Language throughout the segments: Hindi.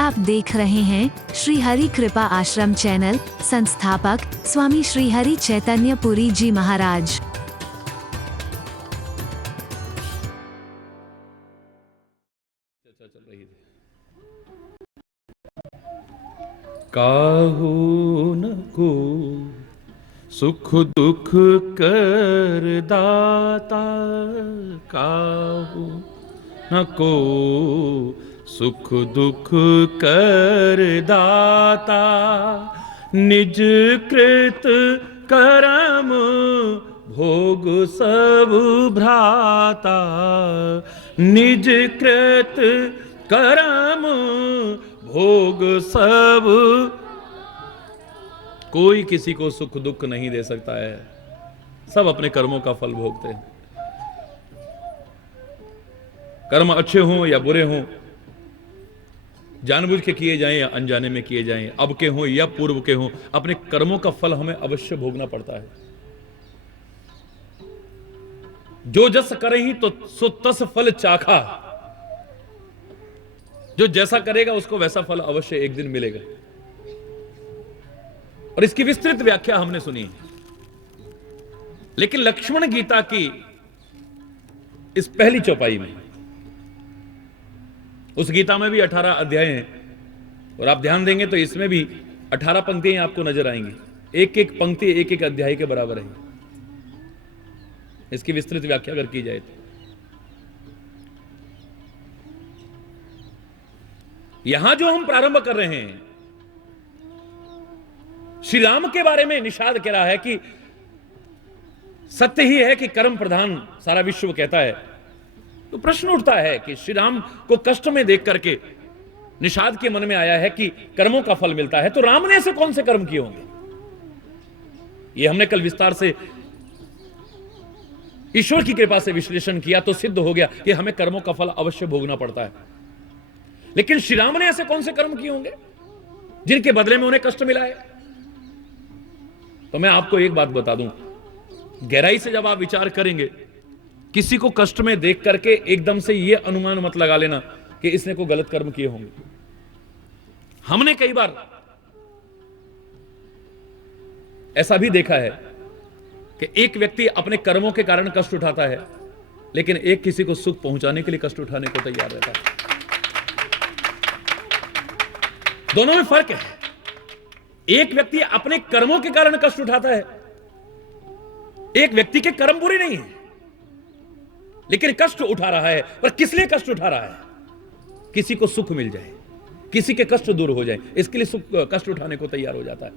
आप देख रहे हैं श्री हरि कृपा आश्रम चैनल। संस्थापक स्वामी श्री हरि चैतन्य पुरी जी महाराज। चल रही थी। काहू न को सुख दुख कर दाता, काहू न को सुख दुख कर दाता, निज कृत करम भोग सब भ्राता, निज कृत करम भोग सब। कोई किसी को सुख दुख नहीं दे सकता है, सब अपने कर्मों का फल भोगते हैं। कर्म अच्छे हों या बुरे हों, जानबूझ के किए जाएं या अनजाने में किए जाएं, अब के हों या पूर्व के हों, अपने कर्मों का फल हमें अवश्य भोगना पड़ता है। जो जस करहि तो सो तस फल चाखा, जो जैसा करेगा उसको वैसा फल अवश्य एक दिन मिलेगा। और इसकी विस्तृत व्याख्या हमने सुनी है। लेकिन लक्ष्मण गीता की इस पहली चौपाई में, उस गीता में भी 18 अध्याय हैं और आप ध्यान देंगे तो इसमें भी 18 पंक्तियां आपको नजर आएंगी। एक एक पंक्ति एक एक अध्याय के बराबर है। इसकी विस्तृत व्याख्या अगर की जाए तो यहां जो हम प्रारंभ कर रहे हैं, श्री राम के बारे में निषाद कह रहा है कि सत्य ही है कि कर्म प्रधान सारा विश्व कहता है। तो प्रश्न उठता है कि श्री राम को कष्ट में देख करके निषाद के मन में आया है कि कर्मों का फल मिलता है, तो राम ने ऐसे कौन से कर्म किए होंगे? ये हमने कल विस्तार से ईश्वर की कृपा से विश्लेषण किया तो सिद्ध हो गया कि हमें कर्मों का फल अवश्य भोगना पड़ता है। लेकिन श्री राम ने ऐसे कौन से कर्म किए होंगे जिनके बदले में उन्हें कष्ट मिला है? तो मैं आपको एक बात बता दूं, गहराई से जब आप विचार करेंगे, किसी को कष्ट में देख करके एकदम से यह अनुमान मत लगा लेना कि इसने कोई गलत कर्म किए होंगे। हमने कई बार ऐसा भी देखा है कि एक व्यक्ति अपने कर्मों के कारण कष्ट उठाता है, लेकिन एक किसी को सुख पहुंचाने के लिए कष्ट उठाने को तैयार रहता है। दोनों में फर्क है। एक व्यक्ति अपने कर्मों के कारण कष्ट उठाता है, एक व्यक्ति के कर्म बुरे नहीं है लेकिन कष्ट उठा रहा है। पर किस लिए कष्ट उठा रहा है? किसी को सुख मिल जाए, किसी के कष्ट दूर हो जाए, इसके लिए सुख कष्ट उठाने को तैयार हो जाता है।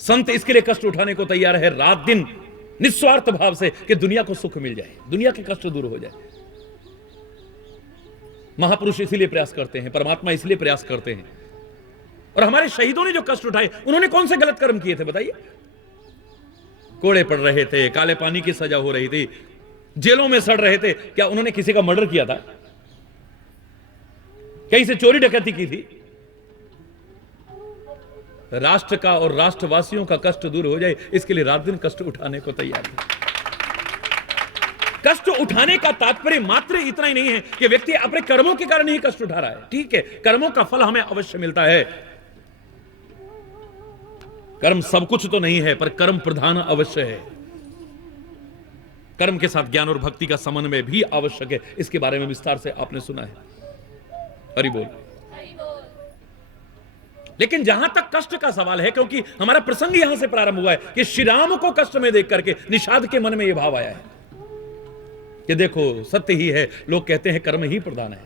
संत इसके लिए कष्ट उठाने को तैयार है रात दिन निस्वार्थ भाव से कि दुनिया को सुख मिल जाए, दुनिया के कष्ट दूर हो जाए। महापुरुष इसलिए प्रयास करते हैं, परमात्मा इसलिए प्रयास करते हैं। और हमारे शहीदों ने जो कष्ट उठाए, उन्होंने कौन से गलत कर्म किए थे बताइए? कोड़े पड़ रहे थे, काले पानी की सजा हो रही थी, जेलों में सड़ रहे थे। क्या उन्होंने किसी का मर्डर किया था? कहीं से चोरी डकैती की थी? राष्ट्र का और राष्ट्रवासियों का कष्ट दूर हो जाए, इसके लिए रात दिन कष्ट उठाने को तैयार है। कष्ट उठाने का तात्पर्य मात्र इतना ही नहीं है कि व्यक्ति अपने कर्मों के कारण ही कष्ट उठा रहा है। ठीक है, कर्मों का फल हमें अवश्य मिलता है। कर्म सब कुछ तो नहीं है, पर कर्म प्रधान अवश्य है। कर्म के साथ ज्ञान और भक्ति का समन्वय भी आवश्यक है। इसके बारे में विस्तार से आपने सुना है। हरि बोल। लेकिन जहां तक कष्ट का सवाल है, क्योंकि हमारा प्रसंग यहां से प्रारंभ हुआ है कि श्री राम को कष्ट में देख करके निषाद के मन में यह भाव आया है कि देखो सत्य ही है, लोग कहते हैं कर्म ही प्रधान है।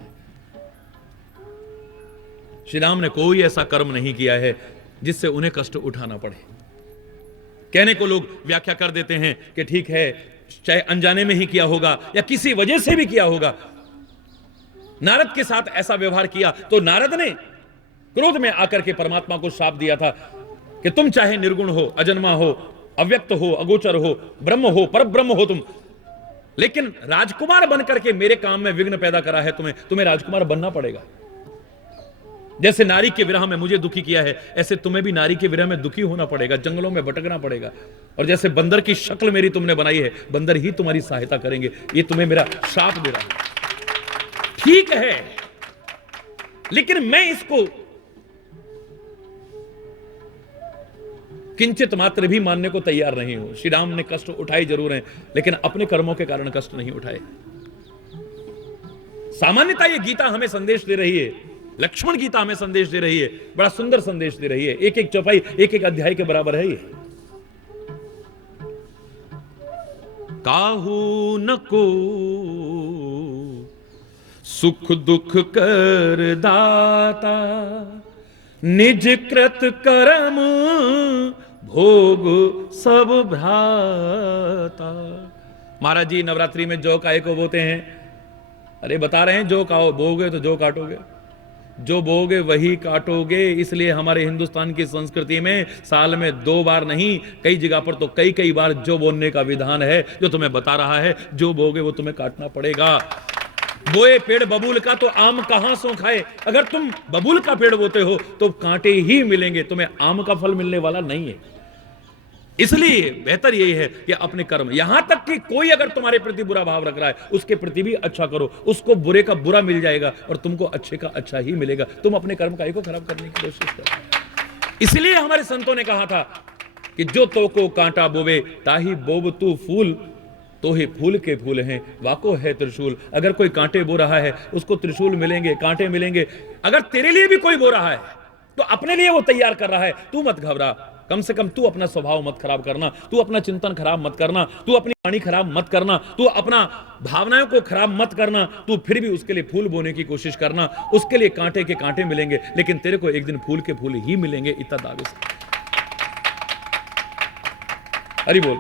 श्री राम ने कोई ऐसा कर्म नहीं किया है जिससे उन्हें कष्ट उठाना पड़े। कहने को लोग व्याख्या कर देते हैं कि ठीक है, चाहे अनजाने में ही किया होगा या किसी वजह से भी किया होगा। नारद के साथ ऐसा व्यवहार किया तो नारद ने क्रोध में आकर के परमात्मा को शाप दिया था कि तुम चाहे निर्गुण हो, अजन्मा हो, अव्यक्त हो, अगोचर हो, ब्रह्म हो, परब्रह्म हो तुम, लेकिन राजकुमार बनकर के मेरे काम में विघ्न पैदा करा है, तुम्हें राजकुमार बनना पड़ेगा। जैसे नारी के विरह में मुझे दुखी किया है, ऐसे तुम्हें भी नारी के विरह में दुखी होना पड़ेगा, जंगलों में भटकना पड़ेगा। और जैसे बंदर की शक्ल मेरी तुमने बनाई है, बंदर ही तुम्हारी सहायता करेंगे। ये तुम्हें मेरा श्राप दे रहा है। ठीक है, लेकिन मैं इसको किंचित मात्र भी मानने को तैयार नहीं हूं। श्री राम ने कष्ट उठाए जरूर हैं, लेकिन अपने कर्मों के कारण कष्ट नहीं उठाए। सामान्यतः ये गीता हमें संदेश दे रही है, लक्ष्मण गीता हमें संदेश दे रही है, बड़ा सुंदर संदेश दे रही है। एक एक चौपाई एक एक अध्याय के बराबर है ये। काहू न को सुख दुख कर दाता, निज कृत कर्म भोग सब भ्राता। महाराज जी नवरात्रि में जौ काय को बोते हैं? अरे बता रहे हैं जौ खाओ, बोगे तो जौ काटोगे, जो बोगे वही काटोगे। इसलिए हमारे हिंदुस्तान की संस्कृति में साल में 2 बार नहीं, कई जगह पर तो कई कई बार जो बोने का विधान है, जो तुम्हें बता रहा है जो बोगे वो तुम्हें काटना पड़ेगा। बोए पेड़ बबूल का तो आम कहां सो खाए। अगर तुम बबूल का पेड़ बोते हो तो कांटे ही मिलेंगे, तुम्हें आम का फल मिलने वाला नहीं है। इसलिए बेहतर यही है कि अपने कर्म, यहां तक कि कोई अगर तुम्हारे प्रति बुरा भाव रख रहा है उसके प्रति भी अच्छा करो, उसको बुरे का बुरा मिल जाएगा और तुमको अच्छे का अच्छा ही मिलेगा। तुम अपने कर्म काई को खराब करने की कोशिश करो। इसलिए हमारे संतों ने कहा था कि जो तो को कांटा बोवे ताही बोब तू फूल, तो ही फूल के फूल हैं वाको है त्रिशूल। अगर कोई कांटे बो रहा है उसको त्रिशूल मिलेंगे, कांटे मिलेंगे। अगर तेरे लिए भी कोई बो रहा है तो अपने लिए वो तैयार कर रहा है, तू मत घबरा। कम से कम तू अपना स्वभाव मत खराब करना, तू अपना चिंतन खराब मत करना, तू अपनी वाणी खराब मत करना, तू अपना भावनाओं को खराब मत करना। तू फिर भी उसके लिए फूल बोने की कोशिश करना, उसके लिए कांटे के कांटे मिलेंगे, लेकिन तेरे को एक दिन फूल के फूल ही मिलेंगे। इतना दावे से हरि बोल।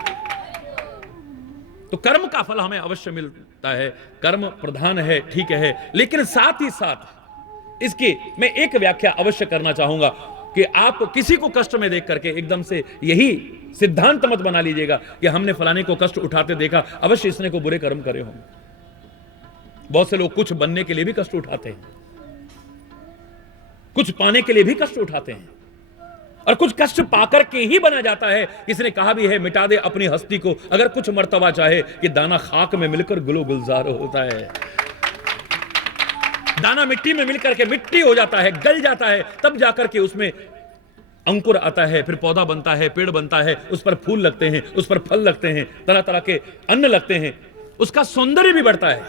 तो कर्म का फल हमें अवश्य मिलता है, कर्म प्रधान है, ठीक है। लेकिन साथ ही साथ इसकी मैं एक व्याख्या अवश्य करना चाहूंगा कि आप किसी को कष्ट में देख करके एकदम से यही सिद्धांत मत बना लीजिएगा कि हमने फलाने को कष्ट उठाते देखा, अवश्य इसने को बुरे कर्म करे होंगे। बहुत से लोग कुछ बनने के लिए भी कष्ट उठाते हैं, कुछ पाने के लिए भी कष्ट उठाते हैं, और कुछ कष्ट पाकर के ही बना जाता है। किसी ने कहा भी है मिटा दे अपनी हस्ती को अगर कुछ मर्तबा चाहे, कि दाना खाक में मिलकर गुलो गुलजार होता है। दाना मिट्टी में मिलकर के मिट्टी हो जाता है, गल जाता है, तब जाकर के उसमें अंकुर आता है, फिर पौधा बनता है, पेड़ बनता है, उस पर फूल लगते हैं, उस पर फल लगते हैं, तरह तरह के अन्न लगते हैं, उसका सौंदर्य भी बढ़ता है,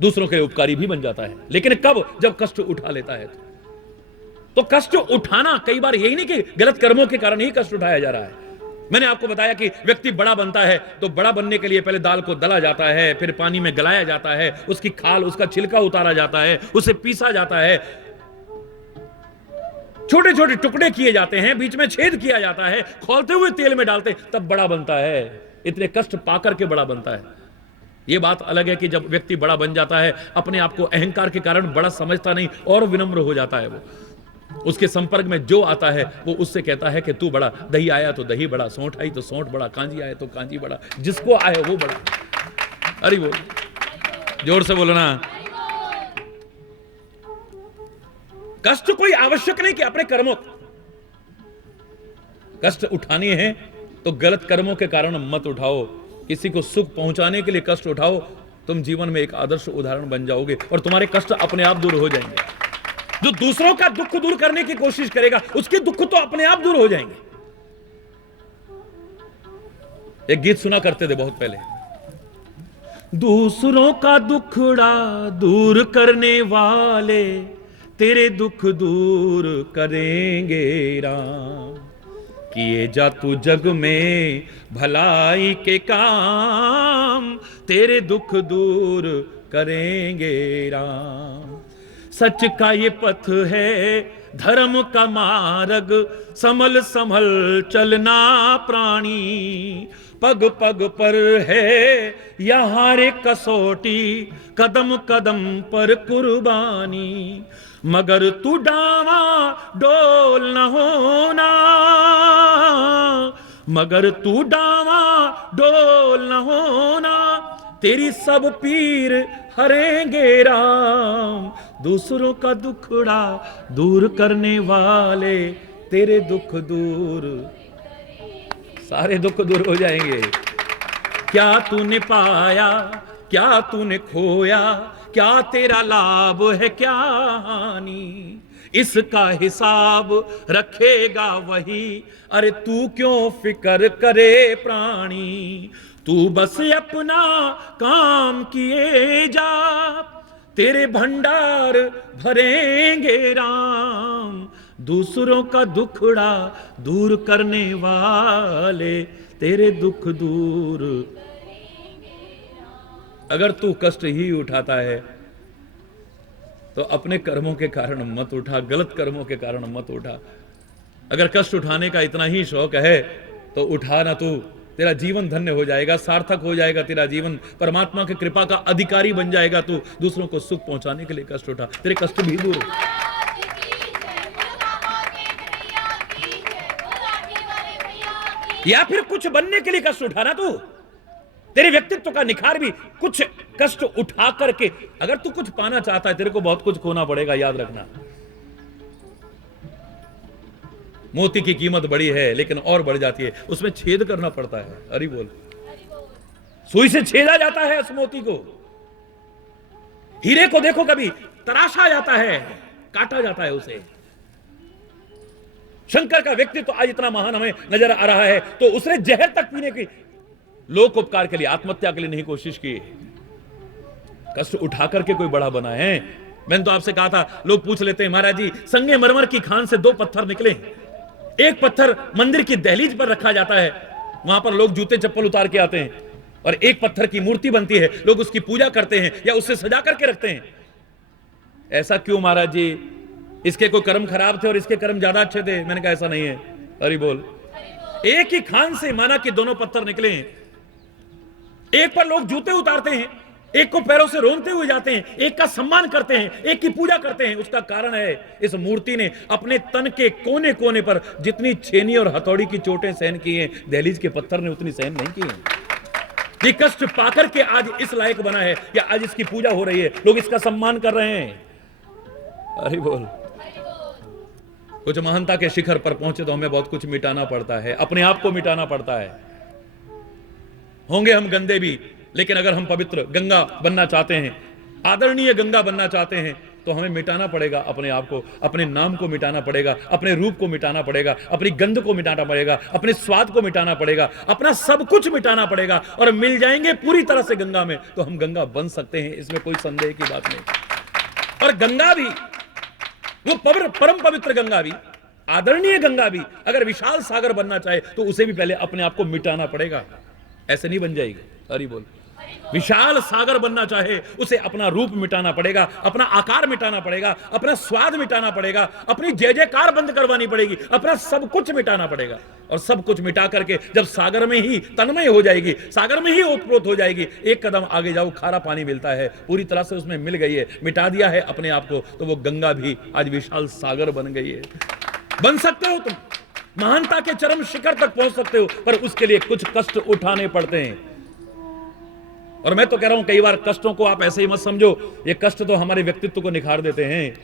दूसरों के लिए उपकारी भी बन जाता है। लेकिन कब? जब कष्ट उठा लेता है। तो कष्ट उठाना कई बार यही नहीं कि गलत कर्मों के कारण ही कष्ट उठाया जा रहा है। मैंने आपको बताया कि व्यक्ति बड़ा बनता है तो बड़ा बनने के लिए पहले दाल को दला जाता है, फिर पानी में गलाया जाता है, उसकी खाल, उसका छिलका उतारा जाता है, उसे पीसा जाता है, छोटे छोटे टुकड़े किए जाते हैं, बीच में छेद किया जाता है, खौलते हुए तेल में डालते, तब बड़ा बनता है। इतने कष्ट पाकर के बड़ा बनता है। यह बात अलग है कि जब व्यक्ति बड़ा बन जाता है, अपने आप को अहंकार के कारण बड़ा समझता नहीं और विनम्र हो जाता है। वो उसके संपर्क में जो आता है वो उससे कहता है कि तू बड़ा, दही आया तो दही बड़ा, सौंठ आई तो सौंठ बड़ा, कांजी आया तो कांजी बड़ा, जिसको आए वो बड़ा। अरे बोल, जोर से बोलो ना। कष्ट कोई आवश्यक नहीं कि अपने कर्मों कष्ट उठाने हैं तो गलत कर्मों के कारण मत उठाओ। किसी को सुख पहुंचाने के लिए कष्ट उठाओ, तुम जीवन में एक आदर्श उदाहरण बन जाओगे और तुम्हारे कष्ट अपने आप दूर हो जाएंगे। जो दूसरों का दुख दूर करने की कोशिश करेगा उसके दुख तो अपने आप दूर हो जाएंगे। एक गीत सुना करते थे बहुत पहले, दूसरों का दुखड़ा दूर करने वाले तेरे दुख दूर करेंगे राम। किए जा तू जग में भलाई के काम, तेरे दुख दूर करेंगे राम। सच का ये पथ है, धर्म का मार्ग, संभल संभल चलना प्राणी। पग पग पर है यहाँ रे कसौटी, कदम कदम पर कुर्बानी। मगर तू डावा डोल न होना, मगर तू डावा डोल न होना, तेरी सब पीर हरेंगे राम। दूसरों का दुखड़ा दूर करने वाले तेरे दुख दूर, सारे दुख दूर हो जाएंगे। क्या तूने पाया, क्या तूने खोया, क्या तेरा लाभ है क्या हानि, इसका हिसाब रखेगा वही। अरे तू क्यों फिक्र करे प्राणी, तू बस अपना काम किए जा, तेरे भंडार भरेंगे राम, दूसरों का दुखड़ा दूर करने वाले तेरे दुख दूर। अगर तू कष्ट ही उठाता है तो अपने कर्मों के कारण मत उठा, गलत कर्मों के कारण मत उठा। अगर कष्ट उठाने का इतना ही शौक है तो उठा ना, तू तेरा जीवन धन्य हो जाएगा, सार्थक हो जाएगा तेरा जीवन, परमात्मा की कृपा का अधिकारी बन जाएगा तू। दूसरों को सुख पहुंचाने के लिए कष्ट उठा, तेरे कष्ट भी दूर हो। या फिर कुछ बनने के लिए कष्ट उठाना, तू तेरे व्यक्तित्व का निखार भी कुछ कष्ट उठा करके। अगर तू कुछ पाना चाहता है तेरे को बहुत कुछ खोना पड़ेगा, याद रखना। मोती की कीमत बड़ी है लेकिन और बढ़ जाती है, उसमें छेद करना पड़ता है। अरे बोल, सुई से छेदा जाता है इस मोती को। हीरे को देखो कभी तराशा जाता है, काटा जाता है उसे। शंकर का व्यक्तित्व आज इतना महान हमें नजर आ रहा है तो उसने जहर तक पीने की लोक उपकार के लिए, आत्महत्या के लिए नहीं कोशिश की। कष्ट उठा करके कोई बड़ा बना है। मैंने तो आपसे कहा था, लोग पूछ लेते हैं महाराज जी संगमरमर की खान से 2 पत्थर निकले। एक पत्थर मंदिर की दहलीज पर रखा जाता है, वहां पर लोग जूते चप्पल उतार के आते हैं, और एक पत्थर की मूर्ति बनती है, लोग उसकी पूजा करते हैं या उससे सजा करके रखते हैं। ऐसा क्यों महाराज जी, इसके कोई कर्म खराब थे और इसके कर्म ज्यादा अच्छे थे? मैंने कहा ऐसा नहीं है। अरे बोल, एक ही खान से माना कि दोनों पत्थर निकले हैं। एक पर लोग जूते उतारते हैं, एक को पैरों से रोनते हुए जाते हैं, एक का सम्मान करते हैं, एक की पूजा करते हैं। उसका कारण है इस मूर्ति ने अपने तन के कोने कोने पर जितनी छेनी और हथौड़ी की चोटें सहन की हैं, दहलीज के पत्थर ने उतनी सहन नहीं की हैं। ये कष्ट पाकर के आज इस लायक बना है, या आज इसकी पूजा हो रही है, लोग इसका सम्मान कर रहे हैं। अरे बोल, कुछ महानता के शिखर पर पहुंचे तो हमें बहुत कुछ मिटाना पड़ता है, अपने आप को मिटाना पड़ता है। होंगे हम गंदे भी, लेकिन अगर हम पवित्र गंगा बनना चाहते हैं, आदरणीय गंगा बनना चाहते हैं, तो हमें मिटाना पड़ेगा अपने आप को, अपने नाम को मिटाना पड़ेगा, अपने रूप को मिटाना पड़ेगा, अपनी गंध को मिटाना पड़ेगा, अपने स्वाद को मिटाना पड़ेगा, अपना सब कुछ मिटाना पड़ेगा। और मिल जाएंगे पूरी तरह से गंगा में तो हम गंगा बन सकते हैं, इसमें कोई संदेह की बात नहीं। और गंगा भी, वो परम पवित्र गंगा भी, आदरणीय गंगा भी, अगर विशाल सागर बनना चाहे तो उसे भी पहले अपने आप को मिटाना पड़ेगा, ऐसे नहीं बन जाएगी। अरे बोल, विशाल सागर बनना चाहे उसे अपना रूप मिटाना पड़ेगा, अपना आकार मिटाना पड़ेगा, अपना स्वाद मिटाना पड़ेगा, अपनी जय जयकार बंद करवानी पड़ेगी, अपना सब कुछ मिटाना पड़ेगा। और सब कुछ मिटा करके जब सागर में ही तन्मय हो जाएगी, सागर में ही ओतप्रोत हो जाएगी, एक कदम आगे जाओ खारा पानी मिलता है, पूरी तरह से उसमें मिल गई है, मिटा दिया है अपने आप को, तो वो गंगा भी आज विशाल सागर बन गई है। बन सकते हो तुम, महानता के चरम शिखर तक पहुंच सकते हो, पर उसके लिए कुछ कष्ट उठाने पड़ते हैं। और मैं तो कह रहा हूं, कई बार कष्टों को आप ऐसे ही मत समझो, ये कष्ट तो हमारे व्यक्तित्व को निखार देते हैं।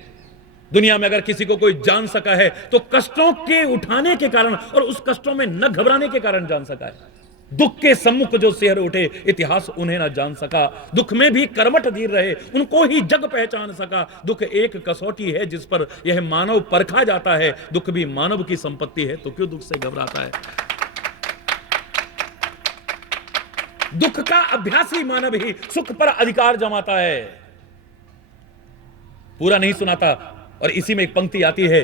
दुनिया में अगर किसी को कोई जान सका है तो कष्टों के उठाने के कारण और उस कष्टों में न घबराने के कारण जान सका है। दुख के सम्मुख जो सिहर उठे, इतिहास उन्हें ना जान सका, दुख में भी कर्मठ धीर रहे, उनको ही जग पहचान सका। दुख एक कसौटी है जिस पर यह मानव परखा जाता है, दुख भी मानव की संपत्ति है तो क्यों दुख से घबराता है। दुख का अभ्यासी मानव ही सुख पर अधिकार जमाता है। पूरा नहीं सुनाता, और इसी में एक पंक्ति आती है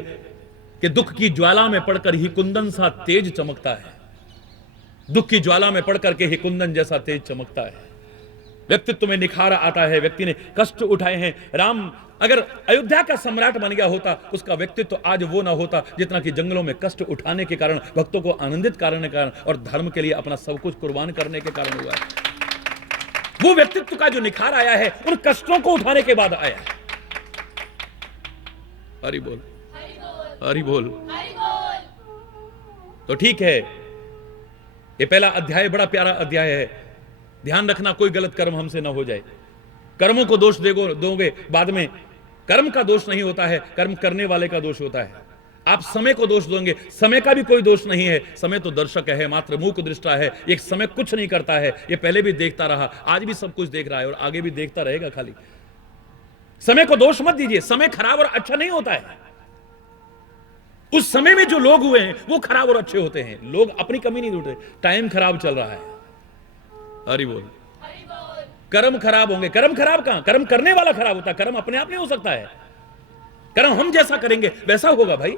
कि दुख की ज्वाला में पड़कर ही कुंदन सा तेज चमकता है। दुख की ज्वाला में पड़कर के ही कुंदन जैसा तेज चमकता है। व्यक्तित्व में निखार आता है। व्यक्ति ने कष्ट उठाए हैं। राम अगर अयोध्या का सम्राट बन गया होता, उसका व्यक्तित्व आज वो ना होता जितना कि जंगलों में कष्ट उठाने के कारण, भक्तों को आनंदित करने के कारण और धर्म के लिए अपना सब कुछ कुर्बान करने के कारण हुआ है। वो व्यक्तित्व का जो निखार आया है उन कष्टों को उठाने के बाद आया है। हरि बोल, हरि बोल। तो ठीक है, ये पहला अध्याय बड़ा प्यारा अध्याय है। ध्यान रखना कोई गलत कर्म हमसे ना हो जाए। कर्मों को दोष दोगे बाद में, कर्म का दोष नहीं होता है, कर्म करने वाले का दोष होता है। आप समय को दोष दोगे, समय का भी कोई दोष नहीं है। समय तो दर्शक है, मात्र मूक दृष्टा है। एक समय कुछ नहीं करता है, ये पहले भी देखता रहा, आज भी सब कुछ देख रहा है और आगे भी देखता रहेगा। खाली समय को दोष मत दीजिए, समय खराब और अच्छा नहीं होता है। उस समय में जो लोग हुए हैं वो खराब और अच्छे होते हैं, लोग अपनी कमी नहीं ढूंढते। टाइम खराब चल रहा है, हरि बोल। कर्म खराब होंगे, कर्म खराब कहां, कर्म करने वाला खराब होता है, कर्म अपने आप नहीं हो सकता है। कर्म हम जैसा करेंगे वैसा होगा भाई।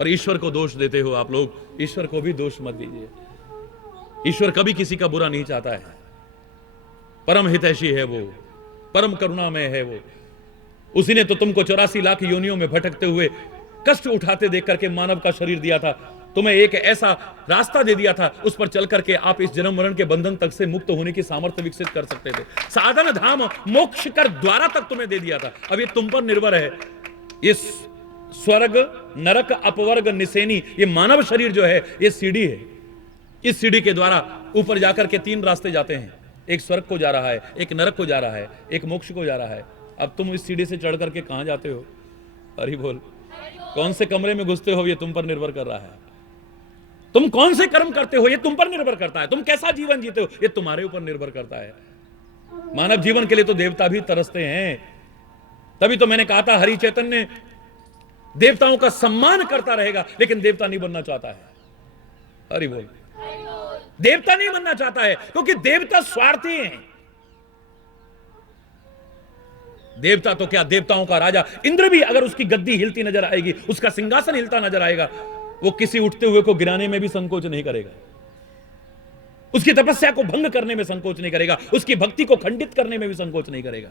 और ईश्वर को दोष देते हो आप लोग, ईश्वर को भी दोष मत दीजिए। ईश्वर कभी किसी का बुरा नहीं चाहता है, परम हितैषी है वो, परम करुणामय है वो। उसी ने तो तुमको 84 लाख योनियों में भटकते हुए कष्ट उठाते देख करके मानव का शरीर दिया था, तुम्हें एक ऐसा रास्ता दे दिया था, उस पर चल करके आप इस जन्म मरण के बंधन तक से मुक्त होने की सामर्थ्य विकसित कर सकते थे। साधन धाम मोक्ष कर द्वारा तक तुम्हें दे दिया था। अब ये तुम पर निर्भर है। ये स्वर्ग नरक अपवर्ग निसेनी, ये मानव शरीर जो है ये सीढ़ी है। इस सीढ़ी के द्वारा ऊपर जाकर के 3 रास्ते जाते हैं, एक स्वर्ग को जा रहा है, एक नरक को जा रहा है, एक मोक्ष को जा रहा है। अब तुम इस सीढ़ी से चढ़ करके कहां जाते हो, हरि बोल। कौन से कमरे में घुसते हो ये तुम पर निर्भर कर रहा है। तुम कौन से कर्म करते हो ये तुम पर निर्भर करता है। तुम कैसा जीवन जीते हो ये तुम्हारे ऊपर निर्भर करता है। मानव जीवन के लिए तो देवता भी तरसते हैं। तभी तो मैंने कहा था हरि चैतन्य देवताओं का सम्मान करता रहेगा, लेकिन देवता नहीं बनना चाहता है। हरि बोल। देवता नहीं बनना चाहता है क्योंकि देवता स्वार्थी हैं। देवता तो क्या, देवताओं का राजा इंद्र भी अगर उसकी गद्दी हिलती नजर आएगी, उसका सिंहासन हिलता नजर आएगा, वो किसी उठते हुए को गिराने में भी संकोच नहीं करेगा, उसकी तपस्या को भंग करने में संकोच नहीं करेगा, उसकी भक्ति को खंडित करने में भी संकोच नहीं करेगा।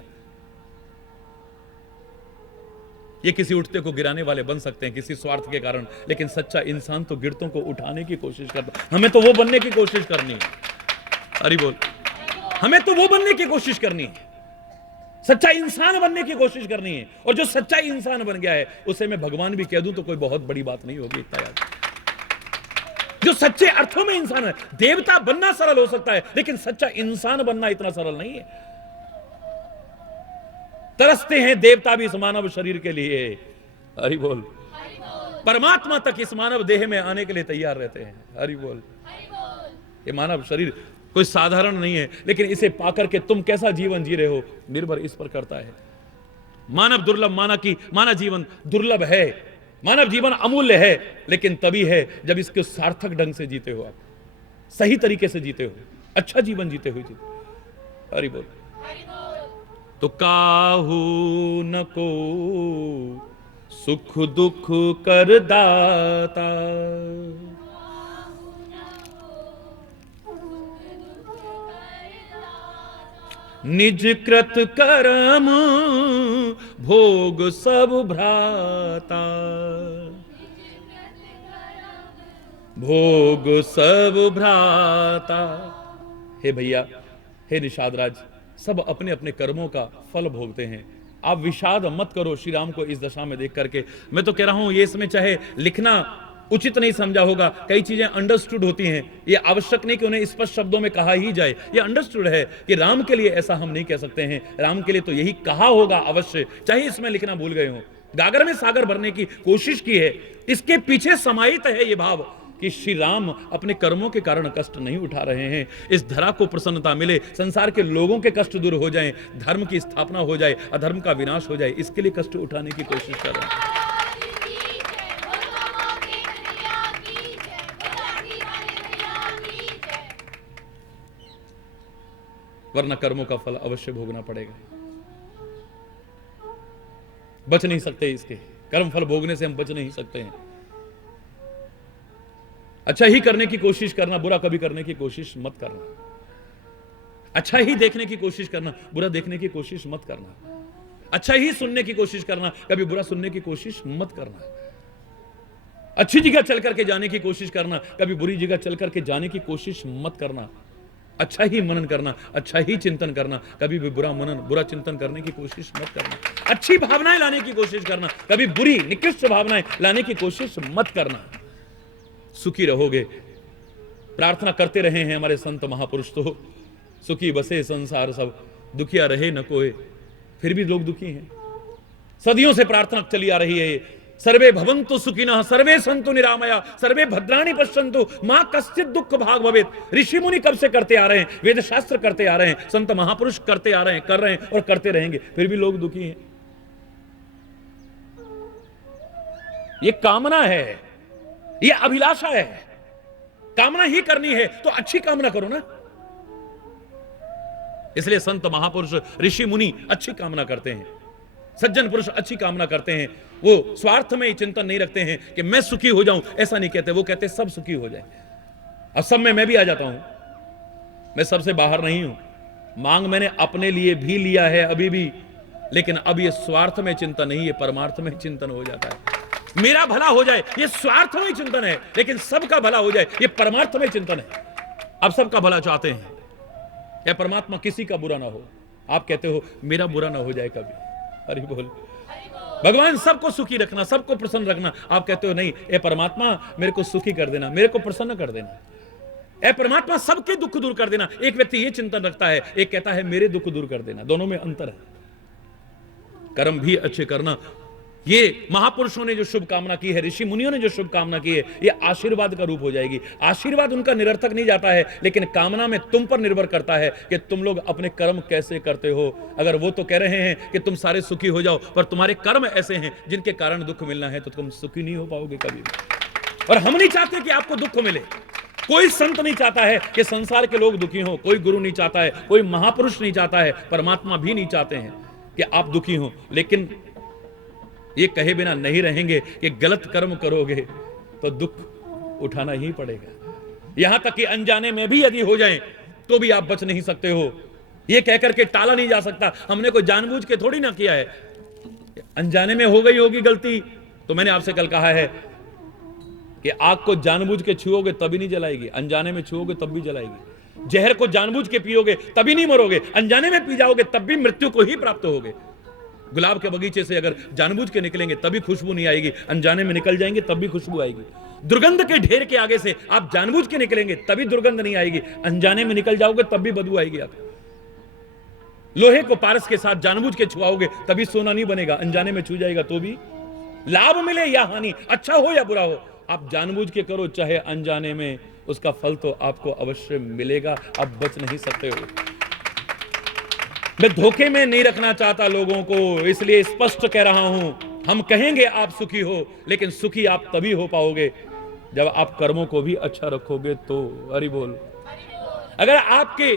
ये किसी उठते को गिराने वाले बन सकते हैं किसी स्वार्थ के कारण, लेकिन सच्चा इंसान तो गिरतों को उठाने की कोशिश करता है। हमें तो वो बनने की कोशिश करनी है। हरि बोल। हमें तो वो बनने की कोशिश करनी है, सच्चा इंसान बनने की कोशिश करनी है। और जो सच्चा इंसान बन गया है उसे मैं भगवान भी कह दूं तो कोई बहुत बड़ी बात नहीं होगी, इतना याद। जो सच्चे अर्थों में इंसान है, देवता बनना सरल हो सकता है लेकिन सच्चा इंसान बनना इतना सरल नहीं है। तरसते हैं देवता भी इस मानव शरीर के लिए, हरि बोल। परमात्मा तक इस मानव देह में आने के लिए तैयार रहते हैं, हरि बोल। ये मानव शरीर कोई साधारण नहीं है, लेकिन इसे पाकर के तुम कैसा जीवन जी रहे हो निर्भर इस पर करता है। मानव दुर्लभ, मानव जीवन दुर्लभ है, मानव जीवन अमूल्य है, लेकिन तभी है जब इसके सार्थक ढंग से जीते हो, आप सही तरीके से जीते हो, अच्छा जीवन जीते हुए जीते। हरि बोल। तो काहू न को सुख दुख कर दाता, निज कृत कर्म भोग सब भ्राता, भोग सब भ्राता। हे भैया, हे निषाद राज, सब अपने अपने कर्मों का फल भोगते हैं। आप विषाद मत करो श्री राम को इस दशा में देख करके। मैं तो कह रहा हूं ये इसमें चाहे लिखना उचित नहीं समझा होगा, कई चीजें अंडरस्टूड होती हैं, ये आवश्यक नहीं कि उन्हें स्पष्ट शब्दों में कहा ही जाए। ये अंडरस्टूड है कि राम के लिए ऐसा हम नहीं कह सकते हैं, राम के लिए तो यही कहा होगा अवश्य, चाहे इसमें लिखना भूल गए हो। गागर में सागर भरने की कोशिश की है, इसके पीछे समाहित है ये भाव कि श्री राम अपने कर्मों के कारण कष्ट नहीं उठा रहे हैं। इस धरा को प्रसन्नता मिले, संसार के लोगों के कष्ट दूर हो जाएं, धर्म की स्थापना हो जाए, अधर्म का विनाश हो जाए, इसके लिए कष्ट उठाने की कोशिश कर रहे हैं। वरना कर्मों का फल अवश्य भोगना पड़ेगा, बच नहीं सकते इसके। कर्म फल भोगने से हम बच नहीं सकते हैं। अच्छा ही करने की कोशिश करना, बुरा कभी करने की कोशिश मत करना। अच्छा ही देखने की कोशिश करना, बुरा देखने की कोशिश मत करना। अच्छा ही सुनने की कोशिश करना, कभी बुरा सुनने की कोशिश मत करना। अच्छी जगह चल करके जाने की कोशिश करना, कभी बुरी जगह चल करके जाने की कोशिश मत करना। अच्छा ही मनन करना, अच्छा ही चिंतन करना, कभी भी बुरा मनन बुरा चिंतन करने की कोशिश मत करना। अच्छी भावनाएं लाने की कोशिश करना, कभी बुरी निकृष्ट भावनाएं लाने की कोशिश मत करना। सुखी रहोगे। प्रार्थना करते रहे हैं हमारे संत महापुरुष तो, सुखी बसे संसार सब, दुखिया रहे न कोई। फिर भी लोग दुखी हैं। सदियों से प्रार्थना चली आ रही है सर्वे भवन्तु सुखिनः सर्वे सन्तु निरामया सर्वे भद्राणि पश्यन्तु मां कश्चित् दुख भाग भवेत्। ऋषि मुनि कब से करते आ रहे हैं, वेद शास्त्र करते आ रहे हैं, संत महापुरुष करते आ रहे हैं, कर रहे हैं और करते रहेंगे, फिर भी लोग दुखी हैं। ये कामना है, ये अभिलाषा है। कामना ही करनी है तो अच्छी कामना करो ना। इसलिए संत महापुरुष ऋषि मुनि अच्छी कामना करते हैं, सज्जन पुरुष अच्छी कामना करते हैं। वो स्वार्थ में चिंतन नहीं रखते हैं कि मैं सुखी हो जाऊं, ऐसा नहीं कहते। वो कहते सब सुखी हो जाए। अब सब में मैं भी आ जाता हूं, मैं सबसे बाहर नहीं हूं। मांग मैंने अपने लिए भी लिया है अभी भी, लेकिन अब ये स्वार्थ में चिंतन नहीं, ये परमार्थ में चिंतन हो जाता है। मेरा भला हो जाए ये स्वार्थ में चिंतन है, लेकिन सबका भला हो जाए ये परमार्थ में चिंतन है। आप सबका भला चाहते हैं या परमात्मा किसी का बुरा ना हो। आप कहते हो मेरा बुरा ना हो जाए कभी। हरि बोल। भगवान सबको सुखी रखना, सबको प्रसन्न रखना। आप कहते हो नहीं, ए परमात्मा मेरे को सुखी कर देना, मेरे को प्रसन्न कर देना। ए परमात्मा सबके दुख दूर कर देना। एक व्यक्ति ये चिंतन रखता है, एक कहता है मेरे दुख दूर कर देना। दोनों में अंतर है। कर्म भी अच्छे करना, ये महापुरुषों ने जो शुभ कामना की है, ऋषि मुनियों ने जो शुभ कामना की है, ये आशीर्वाद का रूप हो जाएगी। आशीर्वाद उनका निरर्थक नहीं जाता है, लेकिन कामना में तुम पर निर्भर करता है कि तुम लोग अपने कर्म कैसे करते हो। अगर वो तो कह रहे हैं कि तुम सारे सुखी हो जाओ, पर तुम्हारे कर्म ऐसे हैं जिनके कारण दुख मिलना है, तो तुम सुखी नहीं हो पाओगे कभी भी। और हम नहीं चाहते कि आपको दुख मिले। कोई संत नहीं चाहता है कि संसार के लोग दुखी हो, कोई गुरु नहीं चाहता है, कोई महापुरुष नहीं चाहता है, परमात्मा भी नहीं चाहते हैं कि आप दुखी हो। लेकिन ये कहे बिना नहीं रहेंगे कि गलत कर्म करोगे तो दुख उठाना ही पड़ेगा। यहां तक कि अनजाने में भी यदि हो जाए तो भी आप बच नहीं सकते हो। ये कहकर के टाला नहीं जा सकता, हमने कोई जानबूझ के थोड़ी ना किया है। अनजाने में हो गई होगी गलती, तो मैंने आपसे कल कहा है कि आग को जानबूझ के छुओगे तभी नहीं जलाएगी, अनजाने में छुओगे तब भी जलाएगी। जहर को जानबूझ के पियोगे तभी नहीं मरोगे, अनजाने में पी जाओगे तब भी मृत्यु को ही प्राप्त होगे। गुलाब के बगीचे से अगर जानबूझ के निकलेंगे तभी खुशबू नहीं आएगी, अनजाने में निकल जाएंगे तब भी खुशबू आएगी। दुर्गंध के ढेर के आगे से आप जानबूझ के निकलेंगे तभी दुर्गंध नहीं आएगी, अनजाने में निकल जाओगे तब भी बदबू आएगी। आप लोहे को पारस के साथ जानबूझ के छुआओगे तभी सोना नहीं बनेगा, अनजाने में छू जाएगा तो भी। लाभ मिले या हानि, अच्छा हो या बुरा हो, आप जानबूझ के करो चाहे अनजाने में, उसका फल तो आपको अवश्य मिलेगा। आप बच नहीं सकते हो। मैं धोखे में नहीं रखना चाहता लोगों को, इसलिए स्पष्ट कह रहा हूं, हम कहेंगे आप सुखी हो, लेकिन सुखी आप तभी हो पाओगे जब आप कर्मों को भी अच्छा रखोगे तो। हरि बोल। अगर आपके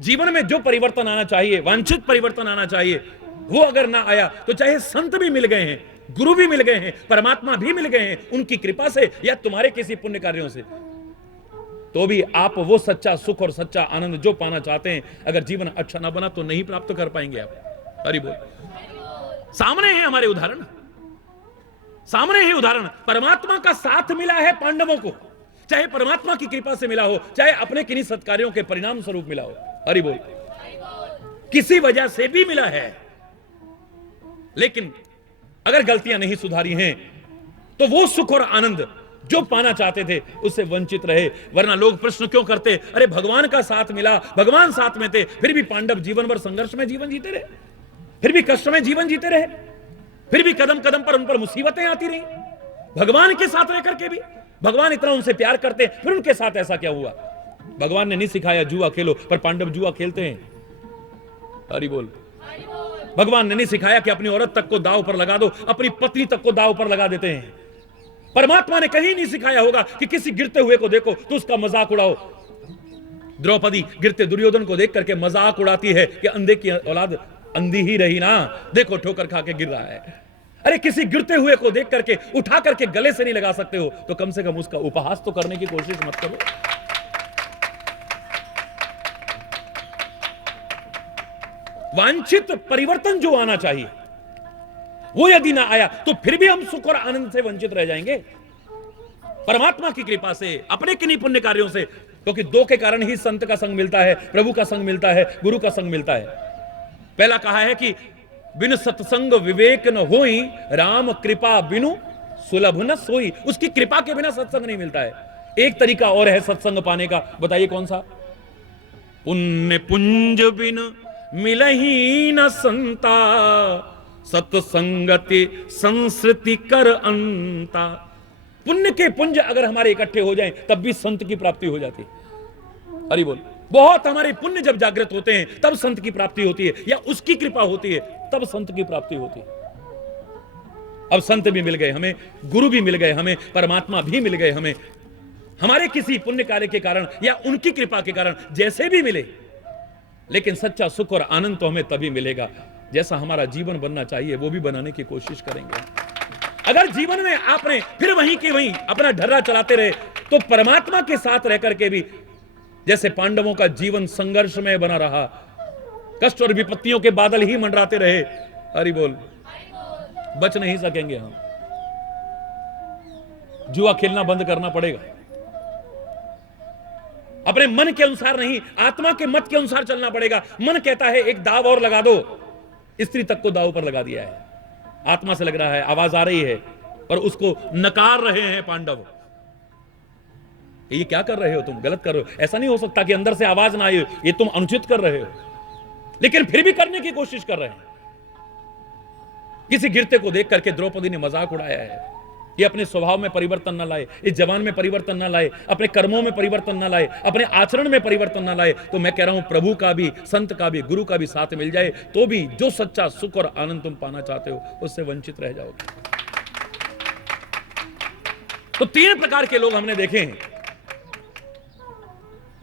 जीवन में जो परिवर्तन आना चाहिए, वांछित परिवर्तन आना चाहिए, वो अगर ना आया तो चाहे संत भी मिल गए हैं, गुरु भी मिल गए हैं, परमात्मा भी मिल गए हैं उनकी कृपा से या तुम्हारे किसी पुण्य कार्यों से, तो भी आप वो सच्चा सुख और सच्चा आनंद जो पाना चाहते हैं, अगर जीवन अच्छा ना बना तो नहीं प्राप्त कर पाएंगे आप। हरि बोल। सामने है हमारे उदाहरण, सामने ही उदाहरण। परमात्मा का साथ मिला है पांडवों को, चाहे परमात्मा की कृपा से मिला हो, चाहे अपने किन्हीं सत्कार्यों के परिणाम स्वरूप मिला हो। हरि बोल। किसी वजह से भी मिला है, लेकिन अगर गलतियां नहीं सुधारी हैं तो वो सुख और आनंद जो पाना चाहते थे उससे वंचित रहे। वरना लोग प्रश्न क्यों करते, अरे भगवान का साथ मिला, भगवान साथ में थे, फिर भी पांडव जीवन भर संघर्ष में जीवन जीते रहे, फिर भी कष्ट में जीवन जीते रहे, फिर भी कदम कदम पर उन पर मुसीबतें आती रही। भगवान के साथ रह करके भी, भगवान इतना उनसे प्यार करते हैं, फिर उनके साथ ऐसा क्या हुआ? भगवान ने नहीं सिखाया जुआ खेलो, पर पांडव जुआ खेलते हैं। हरि बोल। भगवान ने नहीं सिखाया कि अपनी औरत तक को दांव पर लगा दो, अपनी पत्नी तक को दांव पर लगा देते हैं। परमात्मा ने कहीं नहीं सिखाया होगा कि किसी गिरते हुए को देखो तो उसका मजाक उड़ाओ। द्रौपदी गिरते दुर्योधन को देख करके मजाक उड़ाती है कि अंधे की औलाद अंधी ही रही ना, देखो ठोकर खा के गिर रहा है। अरे किसी गिरते हुए को देख करके उठा करके गले से नहीं लगा सकते हो तो कम से कम उसका उपहास तो करने की कोशिश मत करो। वांछित परिवर्तन जो आना चाहिए वो यदि ना आया तो फिर भी हम सुख और आनंद से वंचित रह जाएंगे। परमात्मा की कृपा से, अपने किन्हीं पुण्य कार्यों से, क्योंकि दो के कारण ही संत का संग मिलता है, प्रभु का संग मिलता है, गुरु का संग मिलता है। पहला कहा है कि बिनु सत्संग विवेक न होई, राम कृपा बिनु सुलभ न सोई। उसकी कृपा के बिना सत्संग नहीं मिलता है। एक तरीका और है सत्संग पाने का, बताइए कौन सा? पुण्य पुंज बिन मिलही न संता, सत्संगति संस्कृति कर अंता। पुण्य के पुंज अगर हमारे इकट्ठे हो जाएं तब भी संत की प्राप्ति हो जाती है। हरि बोल। बहुत हमारे पुण्य जब जागृत होते हैं तब संत की प्राप्ति होती है, या उसकी कृपा होती है तब संत की प्राप्ति होती है। अब संत भी मिल गए हमें, गुरु भी मिल गए हमें, परमात्मा भी मिल गए हमें, हमारे किसी पुण्य कार्य के कारण या उनकी कृपा के कारण, जैसे भी मिले, लेकिन सच्चा सुख और आनंद तो हमें तभी मिलेगा जैसा हमारा जीवन बनना चाहिए वो भी बनाने की कोशिश करेंगे। अगर जीवन में आपने फिर वहीं के वहीं अपना ढर्रा चलाते रहे तो परमात्मा के साथ रह करके भी जैसे पांडवों का जीवन संघर्ष में बना रहा, कष्ट और विपत्तियों के बादल ही मंडराते रहे, हरि बोल, बच नहीं सकेंगे हम। जुआ खेलना बंद करना पड़ेगा, अपने मन के अनुसार नहीं, आत्मा के मत के अनुसार चलना पड़ेगा। मन कहता है एक दाव और लगा दो, स्त्री तक को दाव पर लगा दिया है, आत्मा से लग रहा है, आवाज आ रही है, और उसको नकार रहे हैं पांडव। ये क्या कर रहे हो तुम, गलत कर रहे हो। ऐसा नहीं हो सकता कि अंदर से आवाज ना आए, ये तुम अनुचित कर रहे हो, लेकिन फिर भी करने की कोशिश कर रहे हैं। किसी गिरते को देख करके द्रौपदी ने मजाक उड़ाया है, ये अपने स्वभाव में परिवर्तन ना लाए, इस जवान में परिवर्तन ना लाए, अपने कर्मों में परिवर्तन ना लाए, अपने आचरण में परिवर्तन ना लाए, तो मैं कह रहा हूं प्रभु का भी, संत का भी, गुरु का भी साथ मिल जाए तो भी जो सच्चा सुख और आनंद तुम पाना चाहते हो उससे वंचित रह जाओगे। तो 3 प्रकार के लोग हमने देखे हैं।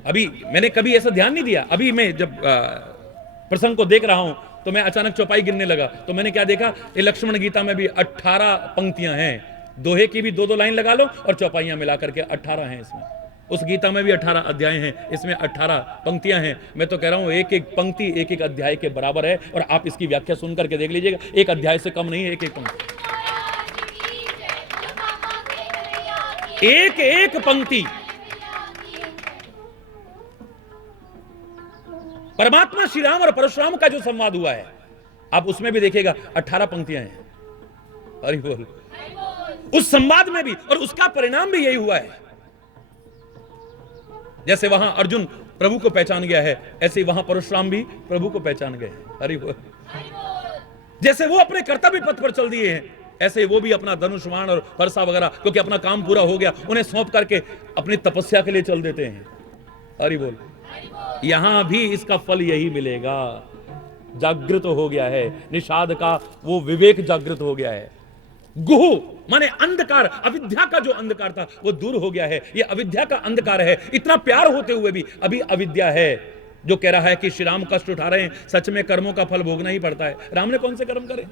अभी मैंने कभी ऐसा ध्यान नहीं दिया, अभी मैं जब प्रसंग को देख रहा हूं तो मैं अचानक चौपाई गिनने लगा, तो मैंने क्या देखा, ये लक्ष्मण गीता में भी 18 पंक्तियां हैं, दोहे की भी 2-2 लाइन लगा लो और चौपाइयां मिला करके 18 हैं इसमें। उस गीता में भी 18 अध्याय हैं, इसमें 18 पंक्तियां हैं। मैं तो कह रहा हूं एक एक पंक्ति एक एक अध्याय के बराबर है, और आप इसकी व्याख्या सुन करके देख लीजिएगा, एक अध्याय से कम नहीं है एक एक पंक्ति, एक एक पंक्ति। परमात्मा श्री राम और परशुराम का जो संवाद हुआ है, आप उसमें भी देखिएगा 18 पंक्तियां हैं। हरि बोल। उस संवाद में भी, और उसका परिणाम भी यही हुआ है। जैसे वहां अर्जुन प्रभु को पहचान गया है, ऐसे वहां परशुराम भी प्रभु को पहचान गए। हरि बोल। जैसे वो अपने कर्तव्य पथ पर चल दिए हैं, ऐसे वो भी अपना धनुष बाण और फरसा वगैरह, क्योंकि अपना काम पूरा हो गया, उन्हें सौंप करके अपनी तपस्या के लिए चल देते हैं। हरि बोल। यहां भी इसका फल यही मिलेगा। जागृत हो गया है, निषाद का वो विवेक जागृत हो गया है। गुहु माने अंधकार, अविद्या का जो अंधकार था वो दूर हो गया है। ये अविद्या का अंधकार है, इतना प्यार होते हुए भी अभी अविद्या है, जो कह रहा है कि श्री राम कष्ट उठा रहे हैं, सच में कर्मों का फल भोगना ही पड़ता है। राम ने कौन से कर्म करे,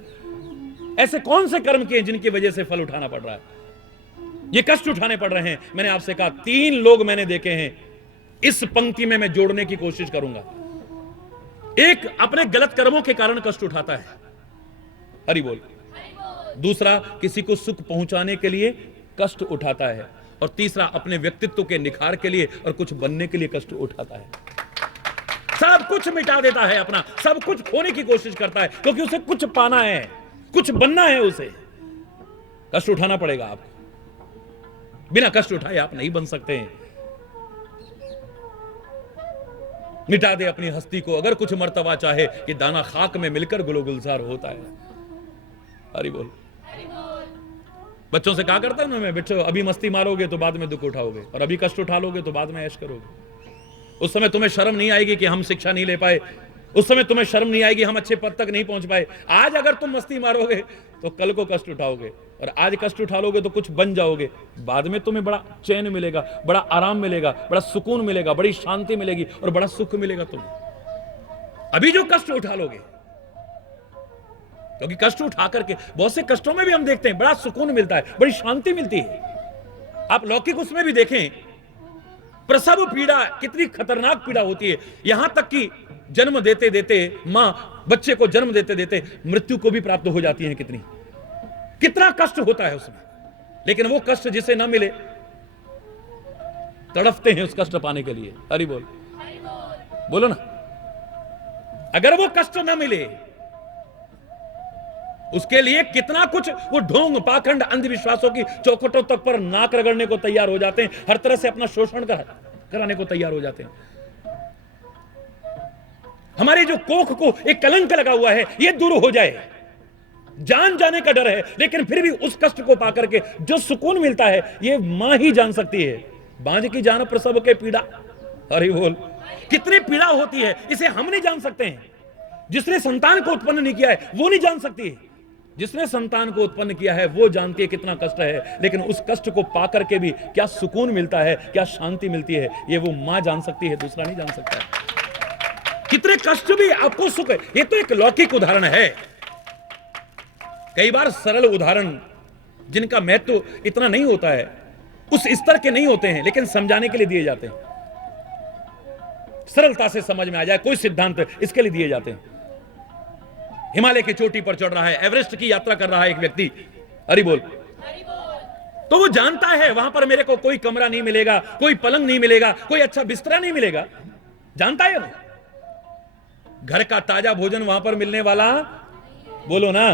ऐसे कौन से कर्म किए जिनकी वजह से फल उठाना पड़ रहा है, ये कष्ट उठाने पड़ रहे हैं। मैंने आपसे कहा 3 लोग मैंने देखे हैं, इस पंक्ति में मैं जोड़ने की कोशिश करूंगा। एक अपने गलत कर्मों के कारण कष्ट उठाता है, हरि बोल। दूसरा किसी को सुख पहुंचाने के लिए कष्ट उठाता है, और तीसरा अपने व्यक्तित्व के निखार के लिए और कुछ बनने के लिए कष्ट उठाता है। सब कुछ मिटा देता है अपना, सब कुछ खोने की कोशिश करता है, क्योंकि उसे कुछ पाना है, कुछ बनना है उसे। कष्ट उठाना पड़ेगा आपको, बिना कष्ट उठाए आप नहीं बन सकते हैं। मिटा दे अपनी हस्ती को, अगर कुछ मर्तबा चाहे कि दाना खाक में मिलकर गुलो गुलजार होता है। हरि बोल। बच्चों से कहा करता हूं ना मैं, बच्चों अभी मस्ती मारोगे तो बाद में दुख उठाओगे, और अभी कष्ट उठा लोगे तो बाद में ऐश करोगे। उस समय तुम्हें शर्म नहीं आएगी कि हम शिक्षा नहीं ले पाए, उस समय तुम्हें शर्म नहीं आएगी हम अच्छे पद तक नहीं पहुंच पाए। आज अगर तुम मस्ती मारोगे तो कल को कष्ट उठाओगे, और आज कष्ट उठा लोगे तो कुछ बन जाओगे, बाद में तुम्हें बड़ा चैन मिलेगा, बड़ा आराम मिलेगा, बड़ा सुकून मिलेगा, बड़ी शांति मिलेगी और बड़ा सुख मिलेगा तुम्हें। अभी जो कष्ट उठा लोगे, क्योंकि कष्ट उठा करके बहुत से कष्टों में भी हम देखते हैं बड़ा सुकून मिलता है, बड़ी शांति मिलती है। आप लौकिक उसमें भी देखें, प्रसव पीड़ा कितनी खतरनाक पीड़ा होती है, यहां तक कि जन्म देते देते मां बच्चे को जन्म देते देते मृत्यु को भी प्राप्त हो जाती है। कितना कष्ट होता है उसमें, लेकिन वो कष्ट जिसे ना मिले तड़पते हैं उस कष्ट पाने के लिए। हरि बोल, बोलो ना। अगर वो कष्ट ना मिले उसके लिए कितना कुछ वो ढोंग पाखंड अंधविश्वासों की चौखटों तक पर नाक रगड़ने को तैयार हो जाते हैं, हर तरह से अपना शोषण कराने को तैयार हो जाते हैं। हमारे जो कोख को एक कलंक लगा हुआ है ये दूर हो जाए, जान जाने का डर है, लेकिन फिर भी उस कष्ट को पाकर के जो सुकून मिलता है ये मां ही जान सकती है। बांझ की जान प्रसव के पीड़ा, अरे बोल कितनी पीड़ा होती है, इसे हम नहीं जान सकते हैं। जिसने संतान को उत्पन्न नहीं किया है वो नहीं जान सकती है, जिसने संतान को उत्पन्न किया है वो जानती है कितना कष्ट है, लेकिन उस कष्ट को पाकर के भी क्या सुकून मिलता है, क्या शांति मिलती है, ये वो मां जान सकती है, दूसरा नहीं जान सकता है। कितने कष्ट भी आपको सुख है, ये तो एक लौकिक उदाहरण है। कई बार सरल उदाहरण जिनका महत्व इतना नहीं होता है, उस स्तर के नहीं होते हैं, लेकिन समझाने के लिए दिए जाते हैं, सरलता से समझ में आ जाए कोई सिद्धांत, इसके लिए दिए जाते हैं। हिमालय की चोटी पर चढ़ रहा है, एवरेस्ट की यात्रा कर रहा है एक व्यक्ति, हरि बोल, तो वो जानता है वहां पर मेरे को कोई कमरा नहीं मिलेगा, कोई पलंग नहीं मिलेगा, कोई अच्छा बिस्तरा नहीं मिलेगा, जानता है वो। घर का ताजा भोजन वहां पर मिलने वाला, बोलो ना।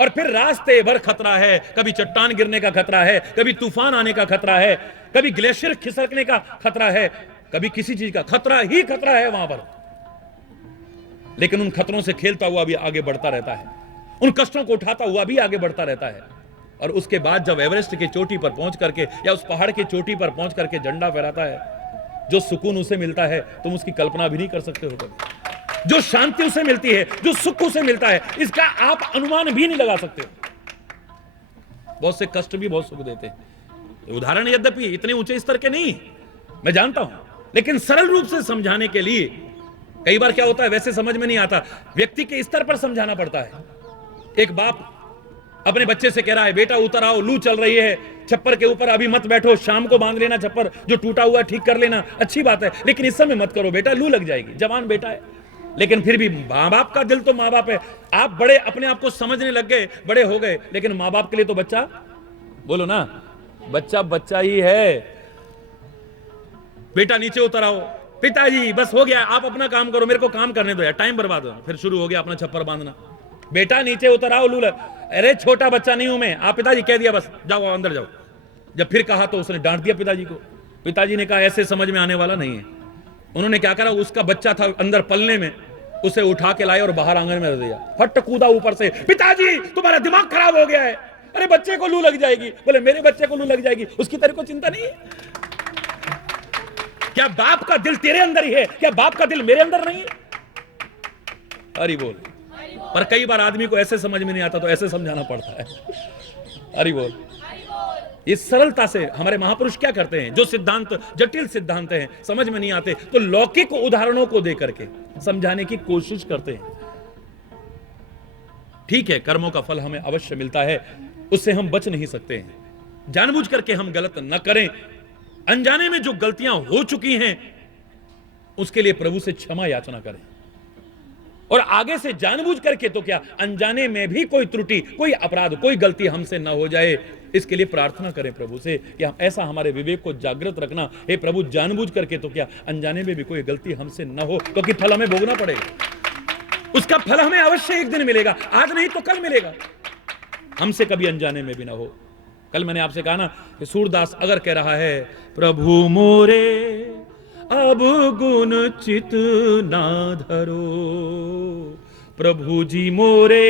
और फिर रास्ते भर खतरा है, कभी चट्टान गिरने का खतरा है, कभी तूफान आने का खतरा है, कभी ग्लेशियर खिसकने का खतरा है, कभी किसी चीज का खतरा ही खतरा है वहां पर। लेकिन उन खतरों से खेलता हुआ भी आगे बढ़ता रहता है, उन कष्टों को उठाता हुआ भी आगे बढ़ता रहता है। और उसके बाद जब एवरेस्ट की चोटी पर पहुंच करके या उस पहाड़ की चोटी पर पहुंच करके झंडा फहराता है, जो सुकून उसे मिलता है तुम उसकी कल्पना भी नहीं कर सकते हो कभी। जो शांति उसे मिलती है, जो सुख उसे मिलता है, इसका आप अनुमान भी नहीं लगा सकते हो। बहुत से कष्ट भी बहुत सुख देते हैं। उदाहरण यद्यपि इतने ऊंचे स्तर के नहीं, मैं जानता हूं, लेकिन सरल रूप से समझाने के लिए कई बार क्या होता है वैसे समझ में नहीं आता, व्यक्ति के स्तर पर समझाना पड़ता है। एक बाप अपने बच्चे से कह रहा है, बेटा उतर आओ, लू चल रही है, छप्पर के ऊपर अभी मत बैठो, शाम को बांध लेना छप्पर, जो टूटा हुआ ठीक कर लेना, अच्छी बात है, लेकिन इस समय मत करो बेटा, लू लग जाएगी। जवान बेटा है, लेकिन फिर भी माँ बाप का दिल तो माँ बाप है। आप बड़े अपने आप को समझने लग गए, बड़े हो गए, लेकिन माँ बाप के लिए तो बच्चा, बोलो ना, बच्चा बच्चा ही है। बेटा नीचे उतर आओ, पिताजी बस हो गया, आप अपना काम करो, मेरे को काम करने दो यार, टाइम बर्बाद हो। फिर शुरू हो गया अपना छप्पर बांधना, बेटा नीचे उतर आओ, लू लग, अरे छोटा बच्चा नहीं हूं मैं, आप पिताजी कह दिया बस जाओ अंदर जाओ। जब फिर कहा तो उसने डांट दिया पिताजी को। पिताजी ने कहा ऐसे समझ में आने वाला नहीं है। उन्होंने क्या करा, उसका बच्चा था अंदर पलने में, उसे उठा के लाए और बाहर आंगन में रख दिया। फट कूदा ऊपर से, पिताजी तुम्हारा दिमाग खराब हो गया है, अरे बच्चे को लू लग जाएगी। बोले मेरे बच्चे को लू लग जाएगी, उसकी तेरे को चिंता नहीं है? क्या बाप का दिल तेरे अंदर ही है? क्या बाप का दिल मेरे अंदर नहीं है? हरि बोल। पर कई बार आदमी को ऐसे समझ में नहीं आता तो ऐसे समझाना पड़ता है। हरि बोल। इस सरलता से हमारे महापुरुष क्या करते हैं, जो सिद्धांत जटिल सिद्धांत हैं समझ में नहीं आते तो लौकिक उदाहरणों को देकर के समझाने की कोशिश करते हैं। ठीक है, कर्मों का फल हमें अवश्य मिलता है, उससे हम बच नहीं सकते हैं। जानबूझ करके हम गलत न करें। अनजाने में जो गलतियां हो चुकी हैं उसके लिए प्रभु से क्षमा याचना करें, और आगे से जानबूझ करके तो क्या, अनजाने में भी कोई त्रुटि, कोई अपराध, कोई गलती हमसे न हो जाए, इसके लिए प्रार्थना करें प्रभु से कि हम ऐसा हमारे विवेक को जागृत रखना। हे प्रभु, जानबूझ करके तो क्या, अनजाने में भी कोई गलती हमसे न हो, क्योंकि फल हमें भोगना पड़ेगा। उसका फल हमें अवश्य एक दिन मिलेगा, आज नहीं तो कल मिलेगा। हमसे कभी अनजाने में भी ना हो। कल मैंने आपसे कहा ना कि सूरदास अगर कह रहा है, प्रभु मोरे अब गुण चित ना धरो, प्रभु जी मोरे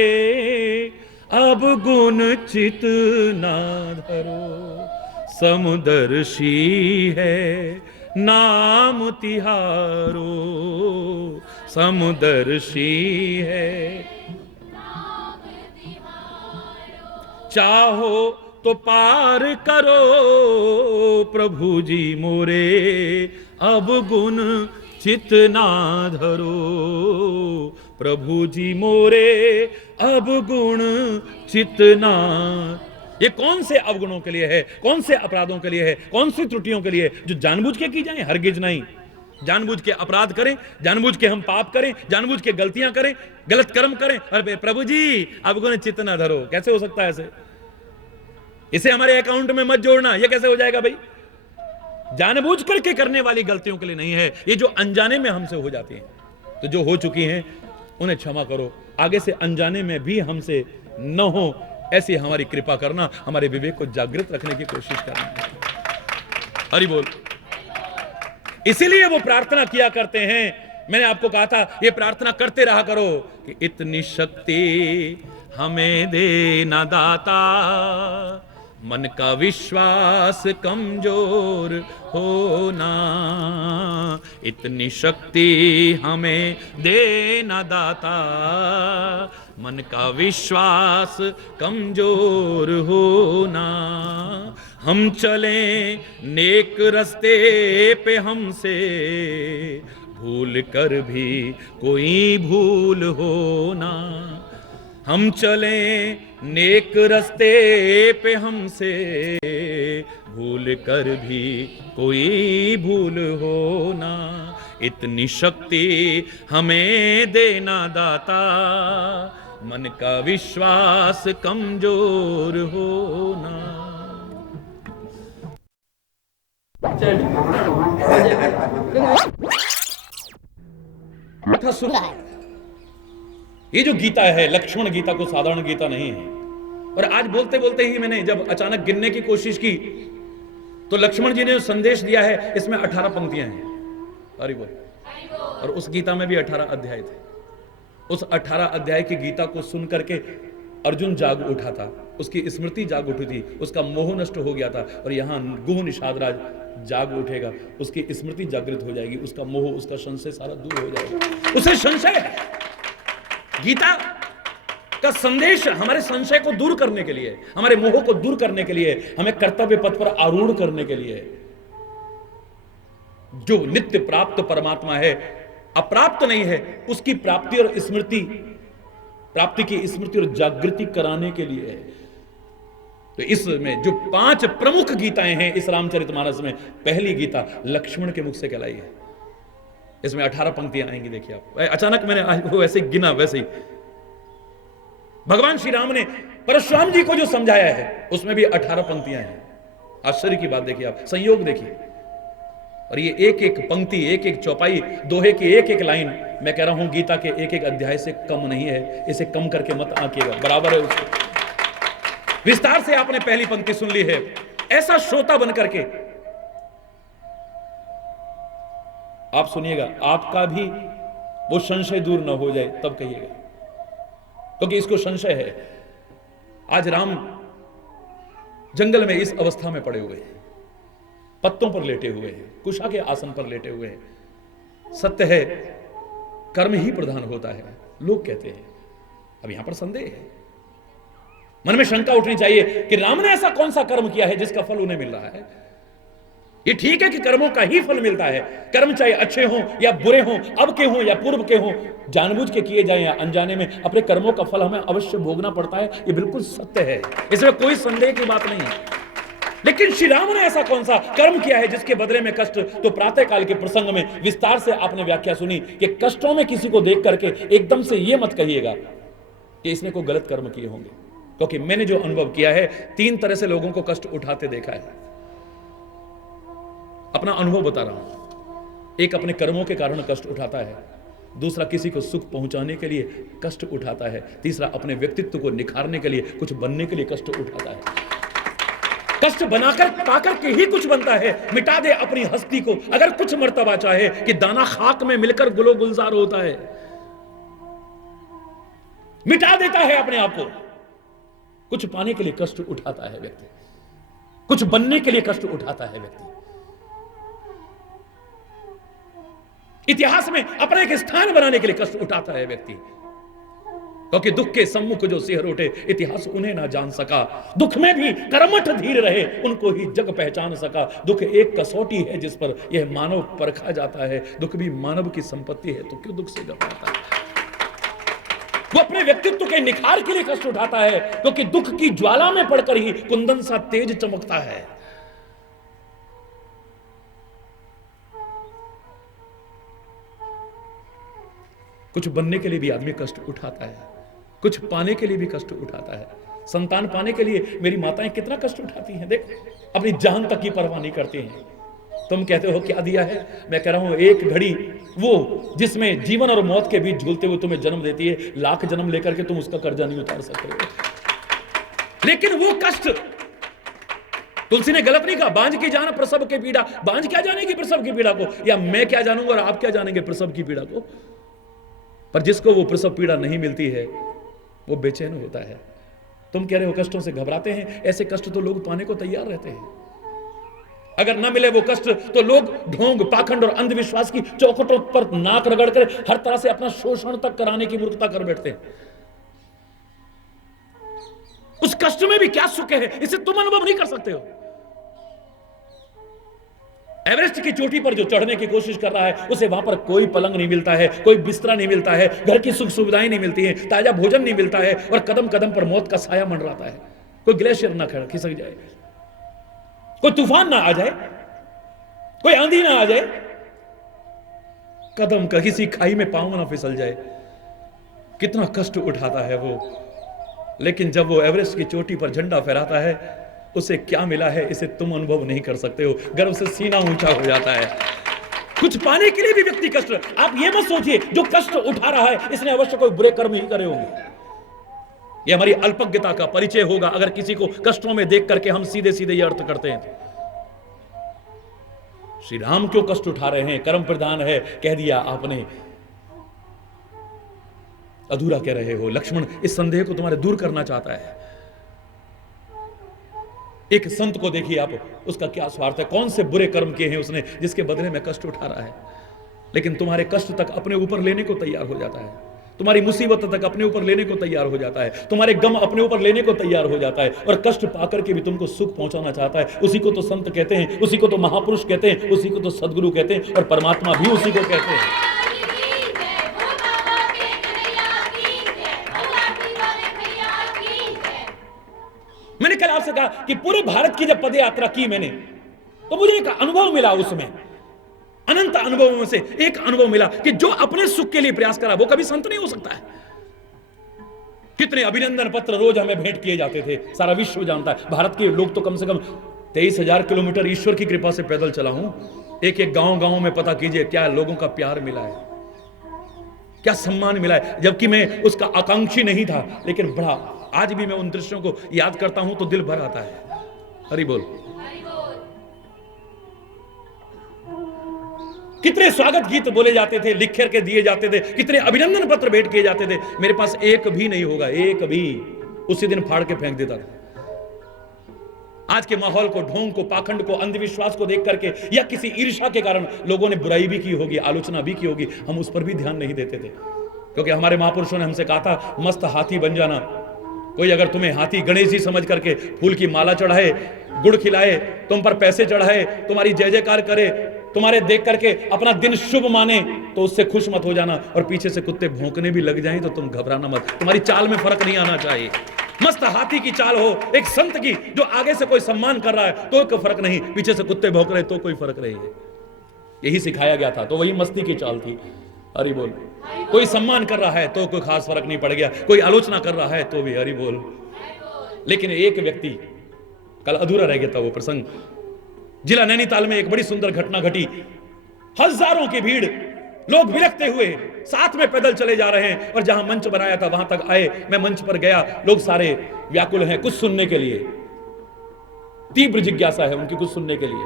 अब गुण चित ना धरो, समदर्शी है नाम तिहारो, समदर्शी है चाहो तो पार करो, प्रभु जी मोरे अब गुण चित ना धरो, प्रभु जी मोरे अब गुण चित ना। ये कौन से अवगुणों के लिए है, कौन से अपराधों के लिए है, कौन सी त्रुटियों के लिए, जो जानबूझ के की जाए? हरगिज नहीं। जानबूझ के अपराध करें, जानबूझ के हम पाप करें, जानबूझ के गलतियां करें, गलत कर्म करें, अरे प्रभु जी अब गुण चित ना धरो, कैसे हो सकता है ऐसे? इसे हमारे अकाउंट में मत जोड़ना, ये कैसे हो जाएगा भाई? जानबूझ करके करने वाली गलतियों के लिए नहीं है, ये जो अनजाने में हमसे हो जाती हैं। तो जो हो चुकी हैं उन्हें क्षमा करो, आगे से अनजाने में भी हमसे न हो, ऐसी हमारी कृपा करना, हमारे विवेक को जागृत रखने की कोशिश करना। हरि बोल। इसीलिए वो प्रार्थना किया करते हैं। मैंने आपको कहा था ये प्रार्थना करते रहा करो कि इतनी शक्ति हमें देना दाता, मन का विश्वास कमजोर होना, इतनी शक्ति हमें देना दाता, मन का विश्वास कमजोर होना। हम चले नेक रस्ते पे हमसे भूल कर भी कोई भूल होना। हम चले नेक रस्ते पे हमसे भूल कर भी कोई भूल होना, इतनी शक्ति हमें देना दाता, मन का विश्वास कमजोर होना। ये जो गीता है लक्ष्मण गीता को साधारण गीता नहीं है। और आज बोलते बोलते ही मैंने जब अचानक गिनने की कोशिश की तो लक्ष्मण जी ने जो संदेश दिया है इसमें 18 पंक्तियां हैं। हरि बोल। और उस गीता में भी 18 अध्याय थे। उस 18 अध्याय की गीता को सुन करके अर्जुन जाग उठा था, उसकी स्मृति जाग उठी थी, उसका मोह नष्ट हो गया था। और यहां गुह निषाद राज जाग उठेगा, उसकी स्मृति जागृत हो जाएगी, उसका मोह उसका संशय सारा दूर हो जाएगा। उसे संशय है। गीता का संदेश हमारे संशय को दूर करने के लिए, हमारे मोह को दूर करने के लिए, हमें कर्तव्य पथ पर आरूढ़ करने के लिए। जो नित्य प्राप्त परमात्मा है, अप्राप्त नहीं है, उसकी प्राप्ति और स्मृति, प्राप्ति की स्मृति और जागृति कराने के लिए है। तो इसमें जो 5 प्रमुख गीताएं हैं इस रामचरितमानस में, पहली गीता लक्ष्मण के मुख से कहलाई है। इसमें 18 पंक्तियां आएंगी। देखिए आप, अचानक मैंने आज वो वैसे गिना, वैसे ही भगवान श्री राम ने परशुराम जी को जो समझाया है उसमें भी 18 पंक्तियां हैं। आश्चर्य की बात देखिए आप, संयोग देखिए। और ये एक एक पंक्ति, एक एक चौपाई, दोहे की एक एक लाइन, मैं कह रहा हूं गीता के एक एक अध्याय से कम नहीं है। इसे कम करके मत आंकिएगा, बराबर है उसको। विस्तार से आपने पहली पंक्ति सुन ली है। ऐसा श्रोता बन करके आप सुनिएगा, आपका भी वो संशय दूर न हो जाए तब कहिएगा, क्योंकि इसको संशय है। आज राम जंगल में इस अवस्था में पड़े हुए हैं, पत्तों पर लेटे हुए हैं, कुशा के आसन पर लेटे हुए हैं। सत्य है कर्म ही प्रधान होता है, लोग कहते हैं। अब यहां पर संदेह है, मन में शंका उठनी चाहिए कि राम ने ऐसा कौन सा कर्म किया है जिसका फल उन्हें मिल रहा है। ये ठीक है कि कर्मों का ही फल मिलता है, कर्म चाहे अच्छे हों या बुरे हों, अब के हों या पूर्व के हों, जानबूझ के किए जाएं या अनजाने में, अपने कर्मों का फल हमें अवश्य भोगना पड़ता है। ये बिल्कुल सत्य है, इसमें कोई संदेह की बात नहीं है। लेकिन श्री राम ने ऐसा कौन सा कर्म किया है जिसके बदले में कष्ट? तो प्रातः काल के प्रसंग में विस्तार से आपने व्याख्या सुनी कि कष्टों में किसी को देख करके एकदम से यह मत कहिएगा कि इसने कोई गलत कर्म किए होंगे, क्योंकि मैंने जो अनुभव किया है 3 तरह से लोगों को कष्ट उठाते देखा है। अपना अनुभव बता रहा हूं। एक अपने कर्मों के कारण कष्ट उठाता है, दूसरा किसी को सुख पहुंचाने के लिए कष्ट उठाता है, तीसरा अपने व्यक्तित्व को निखारने के लिए, कुछ बनने के लिए कष्ट उठाता है। कष्ट बनाकर पाकर के ही कुछ बनता है। मिटा दे अपनी हस्ती को अगर कुछ मर्तबा चाहे कि दाना खाक में मिलकर गुलो गुलजार होता है। मिटा देता है अपने आप को। कुछ पाने के लिए कष्ट उठाता है व्यक्ति, कुछ बनने के लिए कष्ट उठाता है व्यक्ति। इतिहास में अपने एक स्थान बनाने के लिए कष्ट उठाता है व्यक्ति, क्योंकि दुख के सम्मुख जो सिहर उठे, इतिहास उन्हें ना जान सका। दुख में भी कर्मठ धीर रहे, उनको ही जग पहचान सका। दुख एक कसौटी है जिस पर यह मानव परखा जाता है। दुख भी मानव की संपत्ति है, तो क्यों दुख से घबराता है? वो अपने व्यक्तित्व के निखार के लिए कष्ट उठाता है, क्योंकि दुख की ज्वाला में पड़कर ही कुंदन सा तेज चमकता है। कुछ बनने के लिए भी आदमी कष्ट उठाता है, कुछ पाने के लिए भी कष्ट उठाता है। संतान पाने के लिए मेरी माताएं कितना कष्ट उठाती हैं, देख, अपनी जान तक की परवाह नहीं करती हैं। तुम कहते हो क्या दिया है, मैं कह रहा हूं एक घड़ी वो जिसमें जीवन और मौत के बीच झूलते हुए तुम्हें जन्म देती है, लाख जन्म लेकर के तुम उसका कर्जा नहीं उतार सकते हो। लेकिन वो कष्ट, तुलसी ने गलत नहीं कहा, बांझ की जान प्रसव के पीड़ा। बांझ क्या जानेगी प्रसव की पीड़ा को, या मैं क्या जानूंगा और आप क्या जानेंगे प्रसव की पीड़ा को। पर जिसको वो प्रसव पीड़ा नहीं मिलती है, वो बेचैन होता है। तुम कह रहे हो कष्टों से घबराते हैं, ऐसे कष्ट तो लोग पाने को तैयार रहते हैं। अगर न मिले वो कष्ट तो लोग ढोंग, पाखंड और अंधविश्वास की चौखटों पर नाक रगड़कर हर तरह से अपना शोषण तक कराने की मूर्खता कर बैठते हैं। उस कष्ट में भी क्या सुख है, इसे तुम अनुभव नहीं कर सकते हो। एवरेस्ट की चोटी पर जो चढ़ने की कोशिश कर रहा है, उसे वहां पर कोई पलंग नहीं मिलता है, कोई बिस्तरा नहीं मिलता है, घर की सुख सुविधाएं नहीं मिलती हैं, ताजा भोजन नहीं मिलता है, और कदम कदम पर मौत का साया मंडराता है। कोई ग्लेशियर ना खिसक जाए, कोई तूफान ना आ जाए, कोई आंधी ना आ जाए, कदम का किसी खाई में पांव ना फिसल जाए। कितना कष्ट उठाता है वो। लेकिन जब वो एवरेस्ट की चोटी पर झंडा फहराता है, उसे क्या मिला है इसे तुम अनुभव नहीं कर सकते हो। गर्व से सीना ऊंचा हो जाता है। कुछ पाने के लिए भी व्यक्ति कष्ट, आप ये मत सोचिए जो कष्ट उठा रहा है इसने अवश्य कोई बुरे कर्म ही करे होंगे। ये हमारी अल्पज्ञता का परिचय होगा अगर किसी को कष्टों में देख करके हम सीधे सीधे ये अर्थ करते हैं। श्री राम क्यों कष्ट उठा रहे हैं? कर्म प्रधान है, कह दिया आपने, अधूरा कह रहे हो। लक्ष्मण इस संदेह को तुम्हारे दूर करना चाहता है। एक संत को देखिए आप, उसका क्या स्वार्थ है, कौन से बुरे कर्म किए हैं उसने जिसके बदले में कष्ट उठा रहा है। लेकिन तुम्हारे कष्ट तक अपने ऊपर लेने को तैयार हो जाता है, तुम्हारी मुसीबत तक अपने ऊपर लेने को तैयार हो जाता है, तुम्हारे गम अपने ऊपर लेने को तैयार हो जाता है, और कष्ट पाकर के भी तुमको सुख पहुंचाना चाहता है। उसी को तो संत कहते हैं, उसी को तो महापुरुष कहते हैं, उसी को तो सदगुरु कहते हैं, और परमात्मा भी उसी को कहते हैं। मैंने कल आपसे कहा कि पूरे भारत की जब पद यात्रा की मैंने, तो मुझे एक अनुभव मिला, उसमें अनंत अनुभवों में से एक अनुभव मिला कि जो अपने सुख के लिए प्रयास करा वो कभी संत नहीं हो सकता है। कितने अभिनंदन पत्र रोज हमें भेंट किए जाते थे, सारा विश्व जानता है। भारत के लोग तो कम से कम 23,000 किलोमीटर ईश्वर की कृपा से पैदल चला हूं। एक एक गांव गांव में पता कीजिए क्या लोगों का प्यार मिला है, क्या सम्मान मिला है, जबकि मैं उसका आकांक्षी नहीं था। लेकिन बड़ा, आज भी मैं उन दृश्यों को याद करता हूं तो दिल भर आता है। हरि बोल। कितने स्वागत गीत बोले जाते थे, लिख के दिए जाते थे, कितने अभिनंदन पत्र भेंट किए जाते थे। मेरे पास एक भी नहीं होगा, एक भी, उसी दिन फाड़ के फेंक देता था। आज के माहौल को, ढोंग को, पाखंड को, अंधविश्वास को देख करके या किसी ईर्ष्या के कारण लोगों ने बुराई भी की होगी, आलोचना भी की होगी, हम उस पर भी ध्यान नहीं देते थे। क्योंकि हमारे महापुरुषों ने हमसे कहा था, मस्त हाथी बन जाना। कोई अगर तुम्हें हाथी गणेश जी समझ करके फूल की माला चढ़ाए, गुड़ खिलाए, तुम पर पैसे चढ़ाए, तुम्हारी जय जयकार करे, तुम्हारे देख करके अपना दिन शुभ माने, तो उससे खुश मत हो जाना। और पीछे से कुत्ते भौंकने भी लग जाएं तो तुम घबराना मत, तुम्हारी चाल में फर्क नहीं आना चाहिए। मस्त हाथी की चाल हो, एक संत की, जो आगे से कोई सम्मान कर रहा है तो कोई फर्क नहीं, पीछे से कुत्ते भौंक रहे तो कोई फर्क नहीं है। यही सिखाया गया था, तो वही मस्ती की चाल थी। हरि बोल। कोई सम्मान कर रहा है तो कोई खास फर्क नहीं पड़ गया, कोई आलोचना कर रहा है तो भी हरि बोल। लेकिन एक व्यक्ति, कल अधूरा रह गया था वो प्रसंग। जिला नैनीताल में एक बड़ी सुंदर घटना घटी। हजारों की भीड़, लोग विलखते हुए साथ में पैदल चले जा रहे हैं, और जहां मंच बनाया था वहां तक आए। मैं मंच पर गया, लोग सारे व्याकुल हैं कुछ सुनने के लिए, तीव्र जिज्ञासा है उनकी कुछ सुनने के लिए।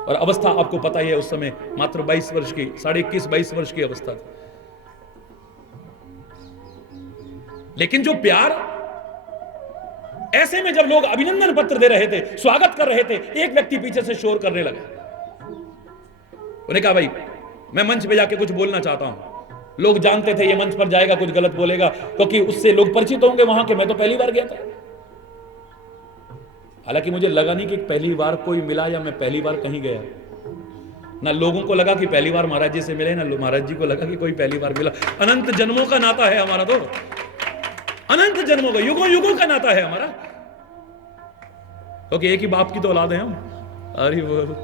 और अवस्था आपको पता ही है, उस समय मात्र 22 वर्ष की, 21-22 वर्ष की अवस्था थी। लेकिन जो प्यार, ऐसे में जब लोग अभिनंदन पत्र दे रहे थे, स्वागत कर रहे थे, एक व्यक्ति पीछे से शोर करने लगा। उन्हें कहा, भाई मैं मंच पे जाके कुछ बोलना चाहता हूं। लोग जानते थे ये मंच पर जाएगा, कुछ गलत बोलेगा, क्योंकि उससे लोग परिचित होंगे वहां के। मैं तो पहली बार गया था। हालांकि मुझे लगा नहीं कि पहली बार कोई मिला या मैं पहली बार कहीं गया। ना लोगों को लगा कि पहली बार महाराज जी से मिले, ना महाराज जी को लगा कि कोई पहली बार मिला। अनंत जन्मों का नाता है हमारा, तो अनंत जन्मों का, युगों युगों का नाता है हमारा, क्योंकि एक ही बाप की तो औलाद है हम। अरे बोल,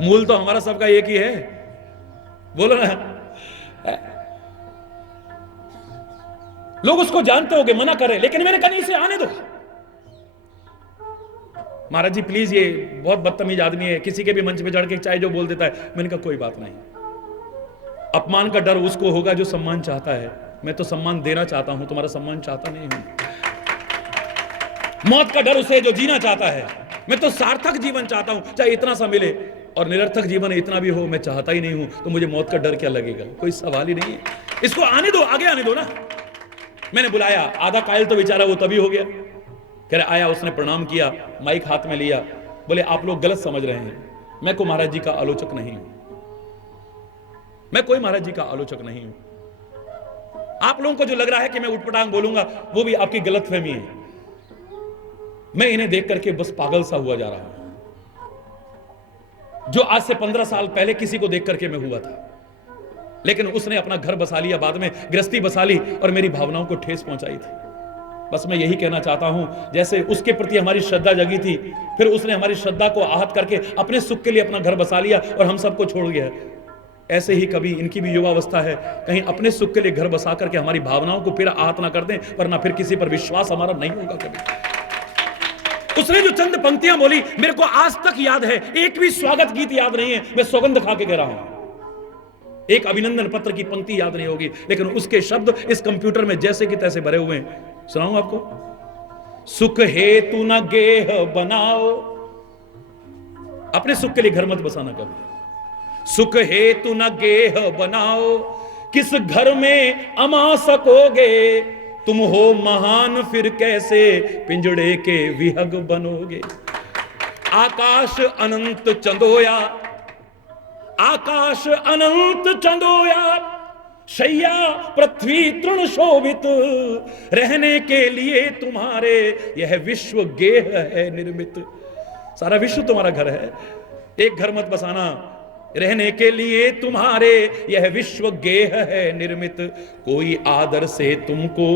मूल तो हमारा सबका एक ही है, बोलो ना। लोग उसको जानते होंगे, मना करे, लेकिन मैंने कहा नहीं, इसे आने दो। महाराज जी प्लीज, ये बहुत बदतमीज आदमी है, किसी के भी मंच पे चढ़ के चाहे जो बोल देता है। मैंने कहा कोई बात नहीं, अपमान का डर उसको होगा जो सम्मान चाहता है। मैं तो सम्मान देना चाहता हूं, तुम्हारा सम्मान चाहता नहीं हूं। मौत का डर उसे जो जीना चाहता है। मैं तो सार्थक जीवन चाहता हूं, चाहे इतना सा मिले, और निरर्थक जीवन इतना भी हो मैं चाहता ही नहीं हूं, तो मुझे मौत का डर क्या लगेगा? कोई सवाल ही नहीं है। इसको आने दो, आगे आने दो ना। मैंने बुलाया, आधा कायल तो बेचारा वो तभी हो गया। कह रहे आया, उसने प्रणाम किया, माइक हाथ में लिया, बोले आप लोग गलत समझ रहे हैं, मैं को महाराज जी का आलोचक नहीं हूं, मैं कोई महाराज जी का आलोचक नहीं हूं। आप लोगों को जो लग रहा है कि मैं उठपटांग बोलूंगा, वो भी आपकी गलतफहमी है। मैं इन्हें देख करके बस पागल सा हुआ जा रहा हूं, जो आज से 15 साल पहले किसी को देख करके मैं हुआ था। लेकिन उसने अपना घर बसा लिया, बाद में गृहस्थी बसा ली और मेरी भावनाओं को ठेस पहुंचाई थी। बस मैं यही कहना चाहता हूं, जैसे उसके प्रति हमारी श्रद्धा जगी थी, फिर उसने हमारी श्रद्धा को आहत करके अपने सुख के लिए अपना घर बसा लिया और हम सबको छोड़ गया, ऐसे ही कभी इनकी भी युवावस्था है, कहीं अपने सुख के लिए घर बसा करके हमारी भावनाओं को फिर आहत ना कर दें, वरना फिर किसी पर विश्वास हमारा नहीं होगा कभी। उसने जो चंद पंक्तियां बोली मेरे को आज तक याद है, एक भी स्वागत गीत याद नहीं है, मैं सौगंध खा के कह रहा हूं, एक अभिनंदन पत्र की पंक्ति याद नहीं होगी, लेकिन उसके शब्द इस कंप्यूटर में जैसे कि तैसे भरे हुए हैं। सुनाऊं आपको? सुख हेतु न गेह बनाओ, अपने सुख के लिए घर मत बसाना कभी। सुख हेतु न गेह बनाओ, किस घर में अमा सकोगे, तुम हो महान फिर कैसे पिंजड़े के विहग बनोगे। आकाश अनंत चंदोया, आकाश अनंत चंदोया, शैया पृथ्वी तृण शोभित, रहने के लिए तुम्हारे यह विश्व गेह है निर्मित। सारा विश्व तुम्हारा घर है, एक घर मत बसाना, रहने के लिए तुम्हारे यह विश्व गेह है निर्मित। कोई आदर से तुमको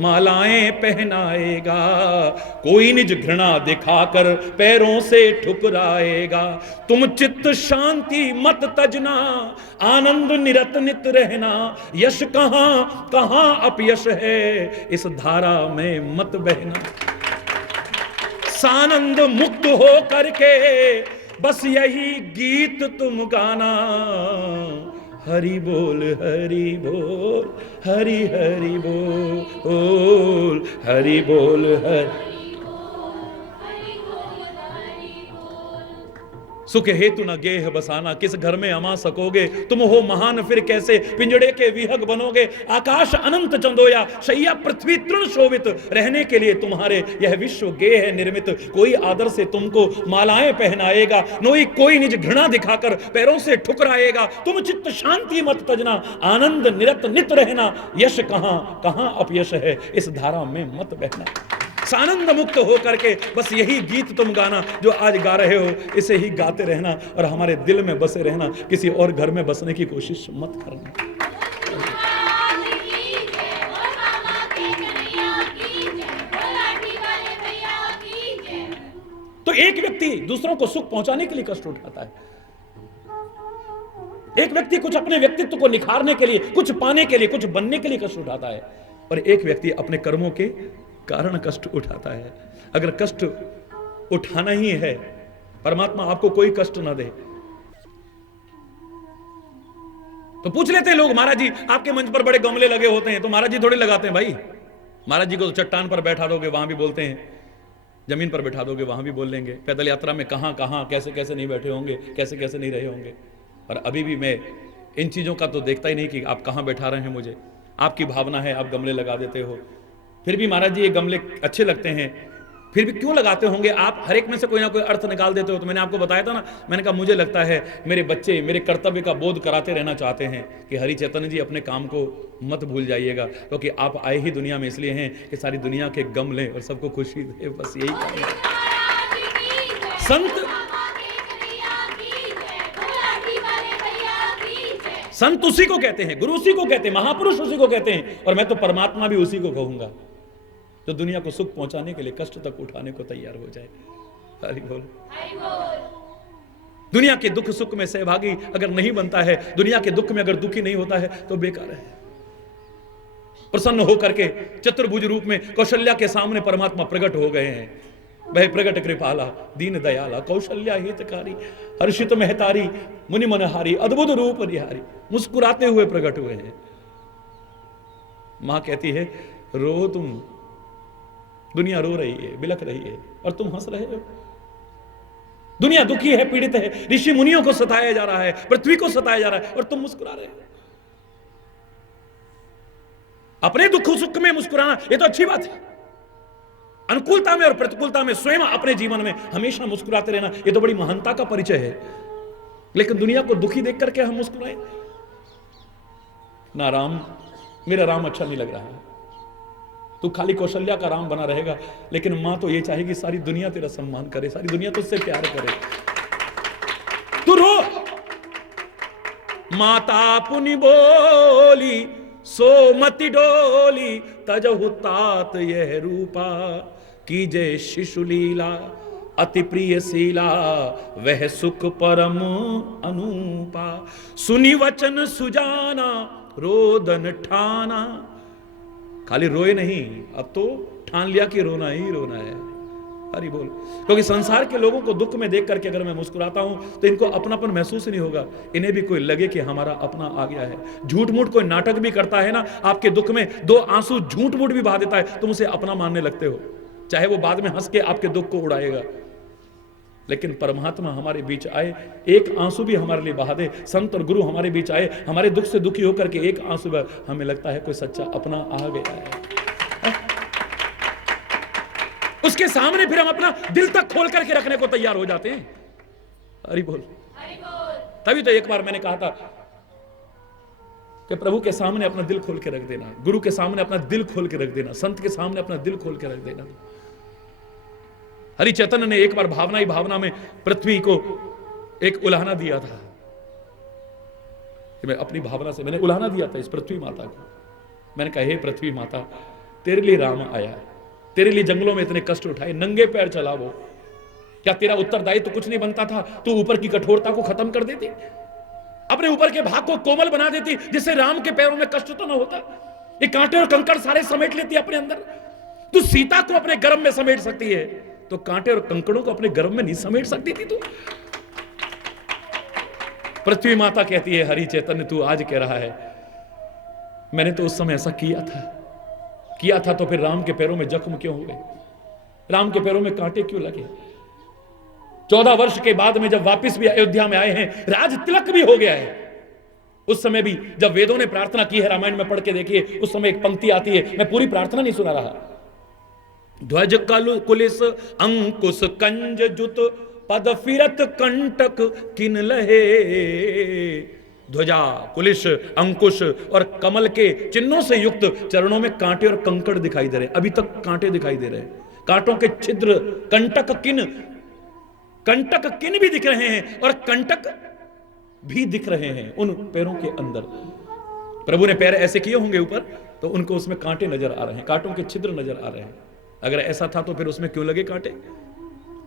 मालाएं पहनाएगा, कोई निज घृणा दिखाकर पैरों से ठुकराएगा। तुम चित्त शांति मत तजना, आनंद निरत नित रहना। यश कहां कहां अपयश है, इस धारा में मत बहना। सानंद मुक्त हो करके बस यही गीत तुम गाना। हरि बोल हरि बोल, हरि हरि बोल, हरि बोल हरि। सुख हेतु न गेह बसाना, किस घर में अमा सकोगे, तुम हो महान फिर कैसे पिंजड़े के विहग बनोगे। आकाश अनंत चंदोया, शैया पृथ्वी तृण शोभित, रहने के लिए तुम्हारे यह विश्व गेह है निर्मित। कोई आदर से तुमको मालाएं पहनाएगा, कोई निज घृणा दिखाकर पैरों से ठुकराएगा। तुम चित्त शांति मत तजना, आनंद निरत नित रहना। यश कहां कहां अपयश है, इस धारा में मत बहना। सानंद मुक्त हो करके बस यही गीत तुम गाना, जो आज गा रहे हो इसे ही गाते रहना और हमारे दिल में बसे रहना। किसी और घर में बसने की कोशिश मत करना। तो एक व्यक्ति दूसरों को सुख पहुंचाने के लिए कष्ट उठाता है, एक व्यक्ति कुछ अपने व्यक्तित्व को निखारने के लिए, कुछ पाने के लिए, कुछ बनने के लिए कष्ट उठाता है, और एक व्यक्ति अपने कर्मों के कारण कष्ट उठाता है। अगर कष्ट उठाना ही है, परमात्मा आपको कोई कष्ट ना दे, तो पूछ लेते हैं लोग, महाराज जी आपके मंच पर बड़े गमले लगे होते हैं, तो महाराज जी थोड़े लगाते हैं। भाई महाराज जी को तो चट्टान पर बैठा दोगे वहां भी बोलते हैं, जमीन पर बैठा दोगे वहां भी बोल लेंगे, पैदल यात्रा में कहां कहां कैसे कैसे नहीं बैठे होंगे, कैसे कैसे नहीं रहे होंगे। और अभी भी मैं इन चीजों का तो देखता ही नहीं कि आप कहां बैठा रहे हैं। मुझे आपकी भावना है, आप गमले लगा देते हो, फिर भी महाराज जी ये गमले अच्छे लगते हैं, फिर भी क्यों लगाते होंगे आप? हर एक में से कोई ना कोई अर्थ निकाल देते हो। तो मैंने आपको बताया था ना, मैंने कहा मुझे लगता है मेरे बच्चे मेरे कर्तव्य का बोध कराते रहना चाहते हैं कि हरि चैतन्य जी अपने काम को मत भूल जाइएगा, क्योंकि आप आए ही दुनिया में इसलिए हैं कि सारी दुनिया के गम लें और सबको खुशी दे, बस यही काम है। संत उसी को कहते हैं, गुरु उसी को कहते हैं, महापुरुष उसी को कहते हैं, और मैं तो परमात्मा भी उसी को कहूंगा जो दुनिया को सुख पहुंचाने के लिए कष्ट तक उठाने को तैयार हो जाए। हरि बोल। दुनिया के दुख सुख में सहभागी अगर नहीं बनता है, दुनिया के दुख में अगर दुखी नहीं होता है, तो बेकार है। प्रसन्न होकर के चतुर्भुज रूप में कौशल्या के सामने परमात्मा प्रकट हो गए हैं। वह प्रकट कृपाला दीन दयाला कौशल्या हितकारी हर्षित महतारी मुनि मनहारी अद्भुत रूप निहारी, मुस्कुराते हुए प्रकट हुए हैं। मां कहती है रो तुम, दुनिया रो रही है, बिलख रही है, और तुम हंस रहे हो। दुनिया दुखी है, पीड़ित है, ऋषि मुनियों को सताया जा रहा है, पृथ्वी को सताया जा रहा है, और तुम मुस्कुरा रहे हो। अपने दुख सुख में मुस्कुराना ये तो अच्छी बात है, अनुकूलता में और प्रतिकूलता में स्वयं अपने जीवन में हमेशा मुस्कुराते रहना ये तो बड़ी महानता का परिचय है। लेकिन दुनिया को दुखी देख करके हम मुस्कुराए ना, राम मेरा राम अच्छा नहीं लग रहा है, तू खाली कौशल्या का राम बना रहेगा, लेकिन मां तो ये चाहेगी सारी दुनिया तेरा सम्मान करे, सारी दुनिया तुझसे प्यार करे, तू रो। माता पुनि बोली सोमति डोली, तजहु तात यह रूपा, कीजे शिशु लीला, अति प्रिय शीला, वह सुख परम अनूपा, सुनी वचन सुजाना, रोदन ठाना। खाली रोए नहीं, अब तो ठान लिया कि रोना ही रोना है। हरि बोल। क्योंकि संसार के लोगों को दुख में देख करके अगर मैं मुस्कुराता हूं तो इनको अपनापन महसूस नहीं होगा, इन्हें भी कोई लगे कि हमारा अपना आ गया है। झूठ मूठ कोई नाटक भी करता है ना, आपके दुख में दो आंसू झूठ मूठ भी बहा देता है, तुम उसे अपना मानने लगते हो, चाहे वो बाद में हंस के आपके दुख को उड़ाएगा। लेकिन परमात्मा हमारे बीच आए, एक आंसू भी हमारे लिए बहा दे, संत और गुरु हमारे बीच आए, हमारे दुख से दुखी होकर के एक आंसू बहा, हमें लगता है कोई सच्चा अपना आ गया है। उसके सामने फिर हम अपना दिल तक खोल करके रखने को तैयार हो जाते हैं। हरि बोल। तभी तो एक बार मैंने कहा था कि प्रभु के सामने अपना दिल खोल के रख देना, गुरु के सामने अपना दिल खोल के रख देना, संत के सामने अपना दिल खोल के रख देना। हरि चैतन्य ने एक बार भावना ही भावना में पृथ्वी को एक उलाहना दिया था। मैं अपनी भावना से मैंने उलाहना दिया था इस पृथ्वी माता को। मैंने कहा, हे पृथ्वी माता, तेरे लिए राम आया, तेरे लिए जंगलों में इतने कष्ट उठाए, नंगे पैर चला वो, क्या तेरा उत्तरदायित्व तो कुछ नहीं बनता था? तू ऊपर की कठोरता को खत्म कर देती, अपने ऊपर के भाग को कोमल बना देती, जिससे राम के पैरों में कष्ट तो ना होता। ये कांटे और कंकड़ सारे समेट लेती अपने अंदर। तू सीता को अपने गर्भ में समेट सकती है, तो कांटे और कंकड़ों को अपने गर्भ में नहीं समेट सकती थी तू? पृथ्वी माता कहती है, हरि चैतन्य तू आज कह रहा है, मैंने तो उस समय ऐसा किया था तो फिर राम के पैरों में जख्म क्यों हो गए? राम के पैरों में कांटे क्यों लगे? 14 वर्ष के बाद में जब वापस भी अयोध्या में आए हैं, राज तिलक भी हो गया है। उस समय भी जब वेदों ने प्रार्थना की है, रामायण में पढ़ के देखिए, उस समय एक पंक्ति आती है, मैं पूरी प्रार्थना नहीं सुना रहा। ध्वज कुलिस अंकुश कंज जुत, पद फिरत कंटक किन लहे। ध्वजा, कुलिश, अंकुश और कमल के चिन्हों से युक्त चरणों में कांटे और कंकड़ दिखाई दे रहे हैं। अभी तक कांटे दिखाई दे रहे हैं, कांटों के छिद्र, कंटक किन भी दिख रहे हैं और कंटक भी दिख रहे हैं उन पैरों के अंदर। प्रभु ने पैर ऐसे किए होंगे ऊपर, तो उनको उसमें कांटे नजर आ रहे हैं, कांटों के छिद्र नजर आ रहे हैं। अगर ऐसा था तो फिर उसमें क्यों लगे कांटे?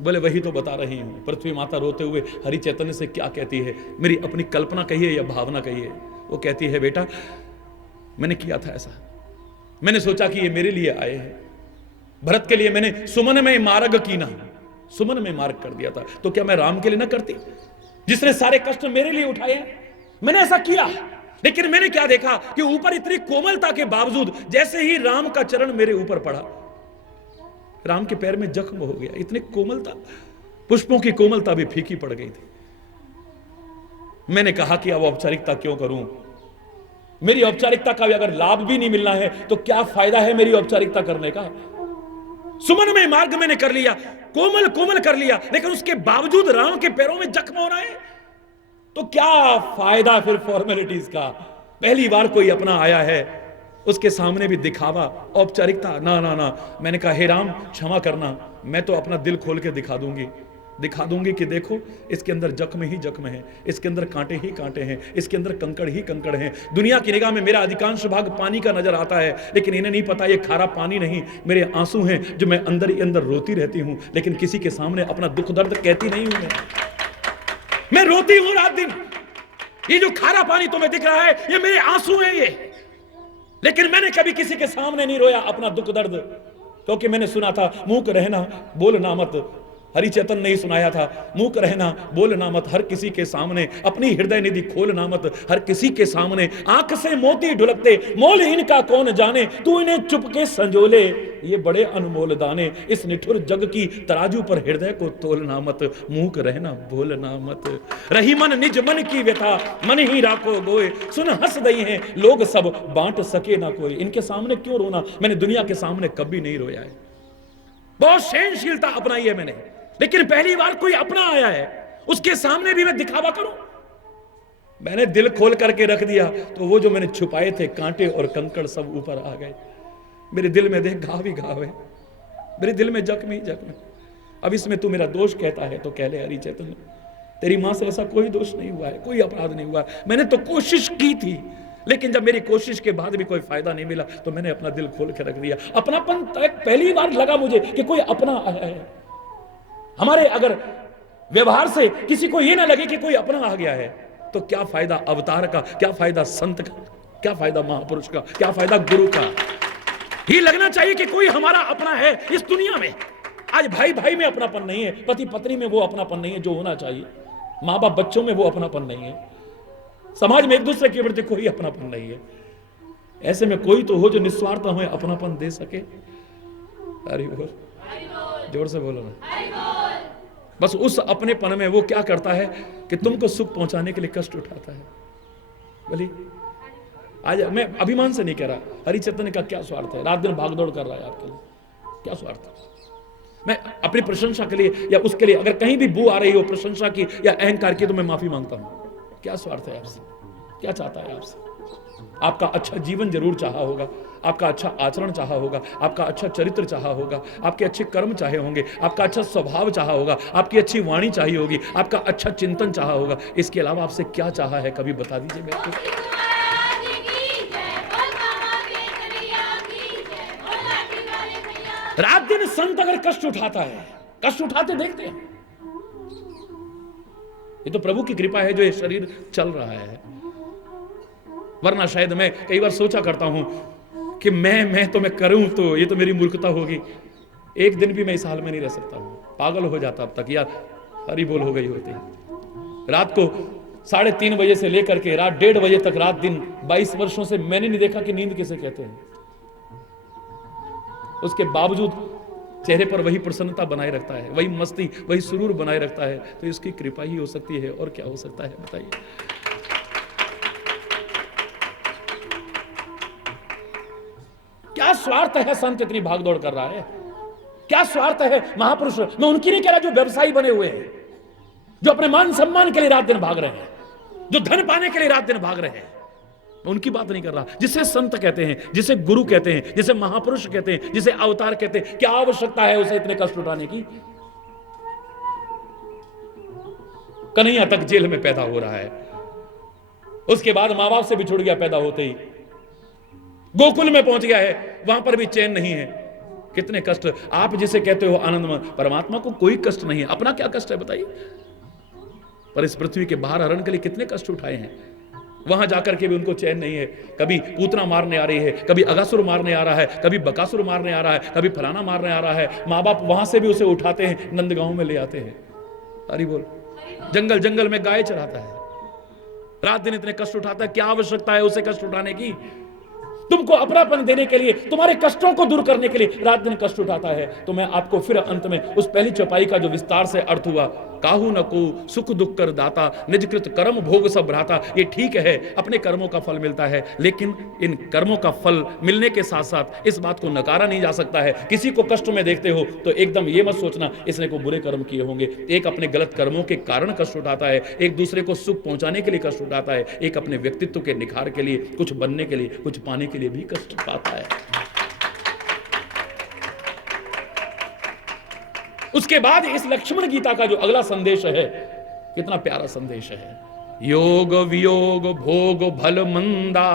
बोले वही तो बता रही हूं। पृथ्वी माता रोते हुए हरि चैतन्य से क्या कहती है, मेरी अपनी कल्पना कहिए या भावना कहिए, वो कहती है, बेटा मैंने किया था ऐसा, मैंने सोचा कि ये मेरे लिए आए हैं, भरत के लिए मैंने सुमन में मार्ग कीना, सुमन में मार्ग कर दिया था, तो क्या मैं राम के लिए ना करती, जिसने सारे कष्ट मेरे लिए उठाए? मैंने ऐसा किया, लेकिन मैंने क्या देखा कि ऊपर इतनी कोमलता के बावजूद जैसे ही राम का चरण मेरे ऊपर पड़ा, राम के पैर में जख्म हो गया। इतनी कोमलता, पुष्पों की कोमलता भी फीकी पड़ गई थी। मैंने कहा कि अब औपचारिकता क्यों करूं? मेरी औपचारिकता का भी अगर लाभ भी नहीं मिलना है तो क्या फायदा है मेरी औपचारिकता करने का? सुमन में मार्ग मैंने कर लिया, कोमल कर लिया, लेकिन उसके बावजूद राम के पैरों में जख्म हो रहा है, तो क्या फायदा फिर फॉर्मेलिटीज का? पहली बार कोई अपना आया है, उसके सामने भी दिखावा, औपचारिकता, ना ना ना। मैंने कहा, हे राम क्षमा करना, मैं तो अपना दिल खोल के दिखा दूंगी कि देखो इसके अंदर जख्म ही जख्म है, इसके अंदर कांटे ही कांटे हैं, इसके अंदर कंकड़ ही कंकड़ हैं। दुनिया की निगाह में मेरा अधिकांश भाग पानी का नजर आता है, लेकिन इन्हें नहीं पता ये खारा पानी नहीं, मेरे आंसू हैं जो मैं अंदर ही अंदर रोती रहती हूं, लेकिन किसी के सामने अपना दुख दर्द कहती नहीं हूं। मैं रोती हूं रात दिन। ये जो खारा पानी तुम्हें दिख रहा है, ये मेरे आंसू हैं ये, लेकिन मैंने कभी किसी के सामने नहीं रोया अपना दुख दर्द, क्योंकि मैंने सुना था, मूक रहना बोलना मत। हरि चैतन्य ने ही सुनाया था, मूक रहना बोलना मत, हर किसी के सामने अपनी हृदय निधि खोलना मत, हर किसी के सामने आंख से मोती ढुलकते, मोल इनका कौन जाने, तू इन्हें चुपके संजोले ये बड़े अनमोल दाने, इस निठुर जग की तराजू पर हृदय को तोलना मत, मूक रहना बोलना मत। रही मन निज मन की व्यथा, मन ही राखो गोए, सुन हंस दई हैं लोग सब, बांट सके ना कोई। इनके सामने क्यों रोना, मैंने दुनिया के सामने कभी नहीं रोया है। बहुत सहनशीलता अपनाई है मैंने, लेकिन पहली बार कोई अपना आया है, उसके सामने भी मैं दिखावा करूं। मैंने दिल खोल करके रख दिया तो वो जो मैंने छुपाए थे कांटे और कंकड़ सब ऊपर आ गए। मेरे दिल में देख घाव ही घाव है, मेरे दिल में जख्म ही जख्म है। अब इसमें तू मेरा दोष कहता है तो कह ले हरि चैतन्य, तेरी मां से ऐसा कोई दोष नहीं हुआ है, कोई अपराध नहीं हुआ है। मैंने तो कोशिश की थी, लेकिन जब मेरी कोशिश के बाद भी कोई फायदा नहीं मिला तो मैंने अपना दिल खोल के रख दिया। अपनापन पहली बार लगा मुझे कि कोई अपना आया है। हमारे अगर व्यवहार से किसी को यह ना लगे कि कोई अपना आ गया है तो क्या फायदा अवतार का, क्या फायदा संत का, क्या फायदा महापुरुष का, क्या फायदा गुरु का। ही लगना चाहिए कि कोई हमारा अपना है इस दुनिया में। आज भाई भाई में अपनापन नहीं है, पति पत्नी में वो अपनापन नहीं है जो होना चाहिए, मां बाप बच्चों में वो अपनापन नहीं है, समाज में एक दूसरे के प्रति कोई अपनापन नहीं है। ऐसे में कोई तो हो जो निस्वार्थ हमें अपनापन दे सके। अरे बोल, जोर से बोलो ना। बस उस अपनेपन में वो क्या करता है कि तुमको सुख पहुंचाने के लिए कष्ट उठाता है। बोली आज मैं अभिमान से नहीं कह रहा, हरि चैतन्य का क्या स्वार्थ है, रात दिन भागदौड़ कर रहा है आपके लिए, क्या स्वार्थ है। मैं अपनी प्रशंसा के लिए या उसके लिए अगर कहीं भी बू आ रही हो प्रशंसा की या अहंकार की तो मैं माफी मांगता हूं। क्या स्वार्थ है आपसे, क्या चाहता है आपसे। आपका अच्छा जीवन जरूर चाहा होगा, आपका अच्छा आचरण चाहा होगा, आपका अच्छा चरित्र चाहा होगा, आपके अच्छे कर्म चाहे होंगे, आपका अच्छा स्वभाव चाहा होगा, आपकी अच्छी वाणी चाहिए होगी, आपका अच्छा चिंतन चाहा होगा। इसके अलावा आपसे क्या चाहा है कभी बता दीजिए मेरे को। रात दिन संत अगर कष्ट उठाता है, कष्ट उठाते देखते हैं, ये तो प्रभु की कृपा है जो ये शरीर चल रहा है। वरना शायद मैं कई बार सोचा करता हूं कि मैं तो मैं करूं तो ये तो मेरी मूर्खता होगी। एक दिन भी मैं इस हाल में नहीं रह सकता हूं, पागल हो जाता अब तक, या हरी बोल हो गई होती। रात को 3:30 बजे से लेकर के रात 1:30 बजे तक, रात दिन 22 वर्षों से मैंने नहीं देखा कि नींद किसे कहते हैं। उसके बावजूद चेहरे पर वही प्रसन्नता बनाए रखता है, वही मस्ती, वही सुरूर बनाए रखता है। तो इसकी कृपा ही हो सकती है, और क्या हो सकता है बताइए। क्या स्वार्थ है संत इतनी भागदौड़ कर रहा है, क्या स्वार्थ है महापुरुष। मैं उनकी नहीं कह रहा जो व्यवसायी बने हुए हैं, जो अपने मान सम्मान के लिए रात दिन भाग रहे हैं, जो धन पाने के लिए रात दिन भाग रहे हैं, मैं उनकी बात नहीं कर रहा। जिसे संत कहते हैं, जिसे गुरु कहते हैं, जिसे महापुरुष कहते हैं, जिसे अवतार कहते हैं, क्या आवश्यकता है उसे इतने कष्ट उठाने की। कन्हैया तक जेल में पैदा हो रहा है, उसके बाद मां बाप से भी छुड़ गया पैदा होते ही, गोकुल में पहुंच गया है, वहां पर भी चैन नहीं है। कितने कष्ट। आप जिसे कहते हो आनंदमय, परमात्मा को कोई कष्ट नहीं है। अपना क्या कष्ट है बताइए। पर इस पृथ्वी के बाहर हरण के लिए कितने कष्ट उठाए हैं, वहां जाकर के भी उनको चैन नहीं है। कभी पूतना मारने आ रही है, कभी अगासुर मारने आ रहा है, कभी बकासुर मारने आ रहा है, कभी फलाना मारने आ रहा है। माँ बाप वहां से भी उसे उठाते हैं, नंदगांव में ले आते हैं। हरि बोल। जंगल जंगल में गाय चराता है, रात दिन इतने कष्ट उठाता है। क्या आवश्यकता है उसे कष्ट उठाने की। तुमको अपनापन देने के लिए, तुम्हारे कष्टों को दूर करने के लिए रात दिन कष्ट उठाता है। तो मैं आपको फिर अंत में उस पहली चौपाई का जो विस्तार से अर्थ हुआ, काहू न को सुख दुख कर दाता, निजकृत कर्म भोग सब भ्राता। ये ठीक है, अपने कर्मों का फल मिलता है, लेकिन इन कर्मों का फल मिलने के साथ साथ इस बात को नकारा नहीं जा सकता है। किसी को कष्ट में देखते हो तो एकदम ये मत सोचना इसने को बुरे कर्म किए होंगे। एक अपने गलत कर्मों के कारण कष्ट उठाता है, एक दूसरे को सुख पहुंचाने के लिए कष्ट उठाता है, एक अपने व्यक्तित्व के निखार के लिए, कुछ बनने के लिए, कुछ पाने के लिए भी कष्ट उठाता है। उसके बाद इस लक्ष्मण गीता का जो अगला संदेश है, कितना प्यारा संदेश है। योग वियोग भोग भल मंदा,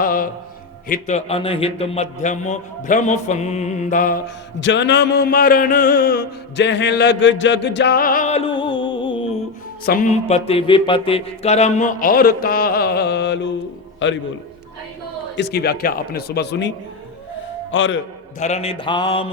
हित अनहित मध्यम भ्रम फंदा, जन्म मरण जह लग जग जालू, संपत्ति विपत्ति कर्म और कालू। हरि बोल। इसकी व्याख्या आपने सुबह सुनी। और धरणी धाम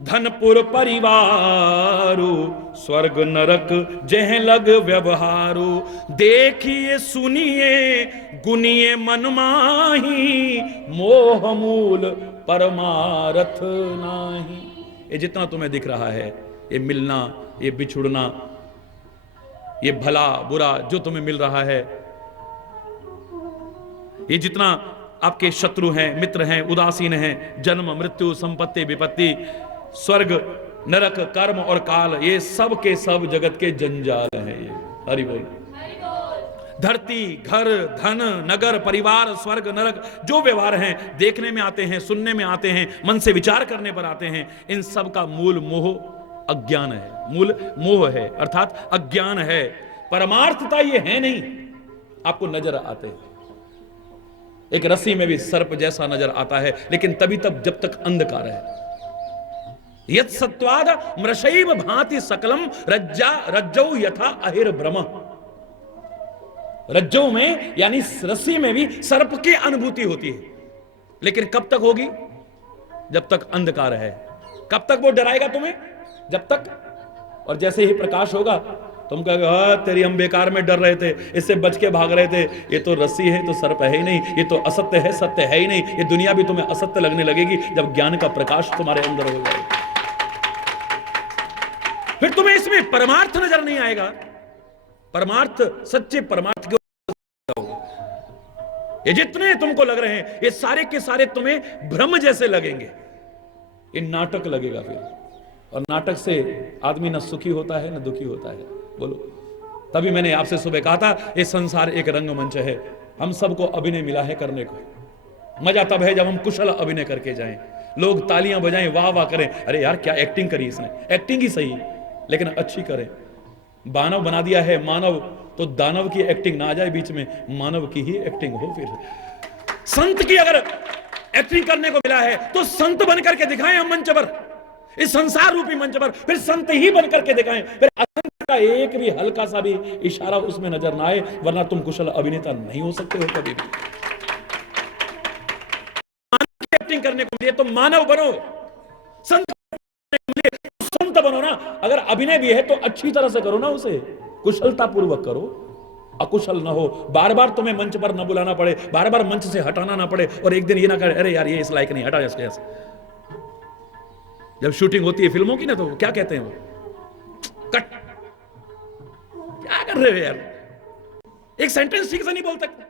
धनपुर परिवारो, स्वर्ग नरक जह लग व्यवहारो, देखिए सुनिए गुनिए मन माही, मोह मूल परमारथ नाही। ये जितना तुम्हें दिख रहा है, ये मिलना, ये बिछुड़ना, ये भला बुरा जो तुम्हें मिल रहा है, ये जितना आपके शत्रु हैं, मित्र हैं, उदासीन हैं, जन्म मृत्यु संपत्ति विपत्ति, स्वर्ग नरक कर्म और काल, ये सब के सब जगत के जंजाल हैं। ये हरि बोल। धरती घर धन नगर परिवार स्वर्ग नरक जो व्यवहार हैं, देखने में आते हैं, सुनने में आते हैं, मन से विचार करने पर आते हैं, इन सब का मूल मोह अज्ञान है, मूल मोह है, अर्थात अज्ञान है। परमार्थता ये है नहीं, आपको नजर आते हैं। एक रस्सी में भी सर्प जैसा नजर आता है, लेकिन तभी तक जब तक अंधकार है। यत् सत्वाद मृषैव भांति सकलम रज्जा रज्जौ यथा अहिर ब्रह्म। रज्जौ में यानी रस्सी में भी सर्प की अनुभूति होती है, लेकिन कब तक होगी? जब तक अंधकार है। कब तक वो डराएगा तुम्हें? जब तक, और जैसे ही प्रकाश होगा तुम कहोगे हाँ तेरी हम बेकार में डर रहे थे, इससे बच के भाग रहे थे, ये तो रस्सी है तो सर्प है ही नहीं, ये तो असत्य है सत्य है ही नहीं, ये दुनिया भी तुम्हें असत्य लगने लगेगी जब ज्ञान का प्रकाश तुम्हारे अंदर हो जाएगा। फिर तुम्हें इसमें परमार्थ नजर नहीं आएगा। परमार्थ सच्चे परमार्थ के ये जितने तुमको लग रहे हैं ये सारे के सारे तुम्हें भ्रम जैसे लगेंगे, ये नाटक लगेगा फिर। और नाटक से आदमी न सुखी होता है न दुखी होता है। बोलो, तभी मैंने आपसे सुबह कहा था ये संसार एक रंगमंच है, हम सबको अभिनय मिला है करने को। मजा तब है जब हम कुशल अभिनय करके जाएं, लोग तालियां बजाएं, वाह वाह करें, अरे यार क्या एक्टिंग करी इसने, एक्टिंग ही सही लेकिन अच्छी करें। बानव बना दिया है मानव, तो दानव की एक्टिंग ना आ जाए बीच में, मानव की ही एक्टिंग हो। फिर संत की अगर एक्टिंग करने को मिला है तो संत बन करके दिखाएं हम मंच पर, इस संसार रूपी मंच पर, फिर संत ही बन करके दिखाएं। फिर असंत का एक भी हल्का सा भी इशारा उसमें नजर ना आए, वरना तुम कुशल अभिनेता नहीं हो सकते हो कभी भी। मानव की एक्टिंग करने को मिले तो मानव बनो, संत संत बनो ना। अगर अभिनय भी है तो अच्छी तरह से करो ना, उसे कुशलता पूर्वक करो, अकुशल ना हो। बार बार तुम्हें मंच पर ना बुलाना पड़े, बार बार मंच से हटाना ना पड़े, और एक दिन ये ना करे अरे यार ये इस लायक नहीं, हटा इसके ऐसे। जब शूटिंग होती है फिल्मों की ना, तो क्या कहते हैं वो, कट। क्या कर रहे हो यार, एक सेंटेंस ठीक से नहीं बोल सकते।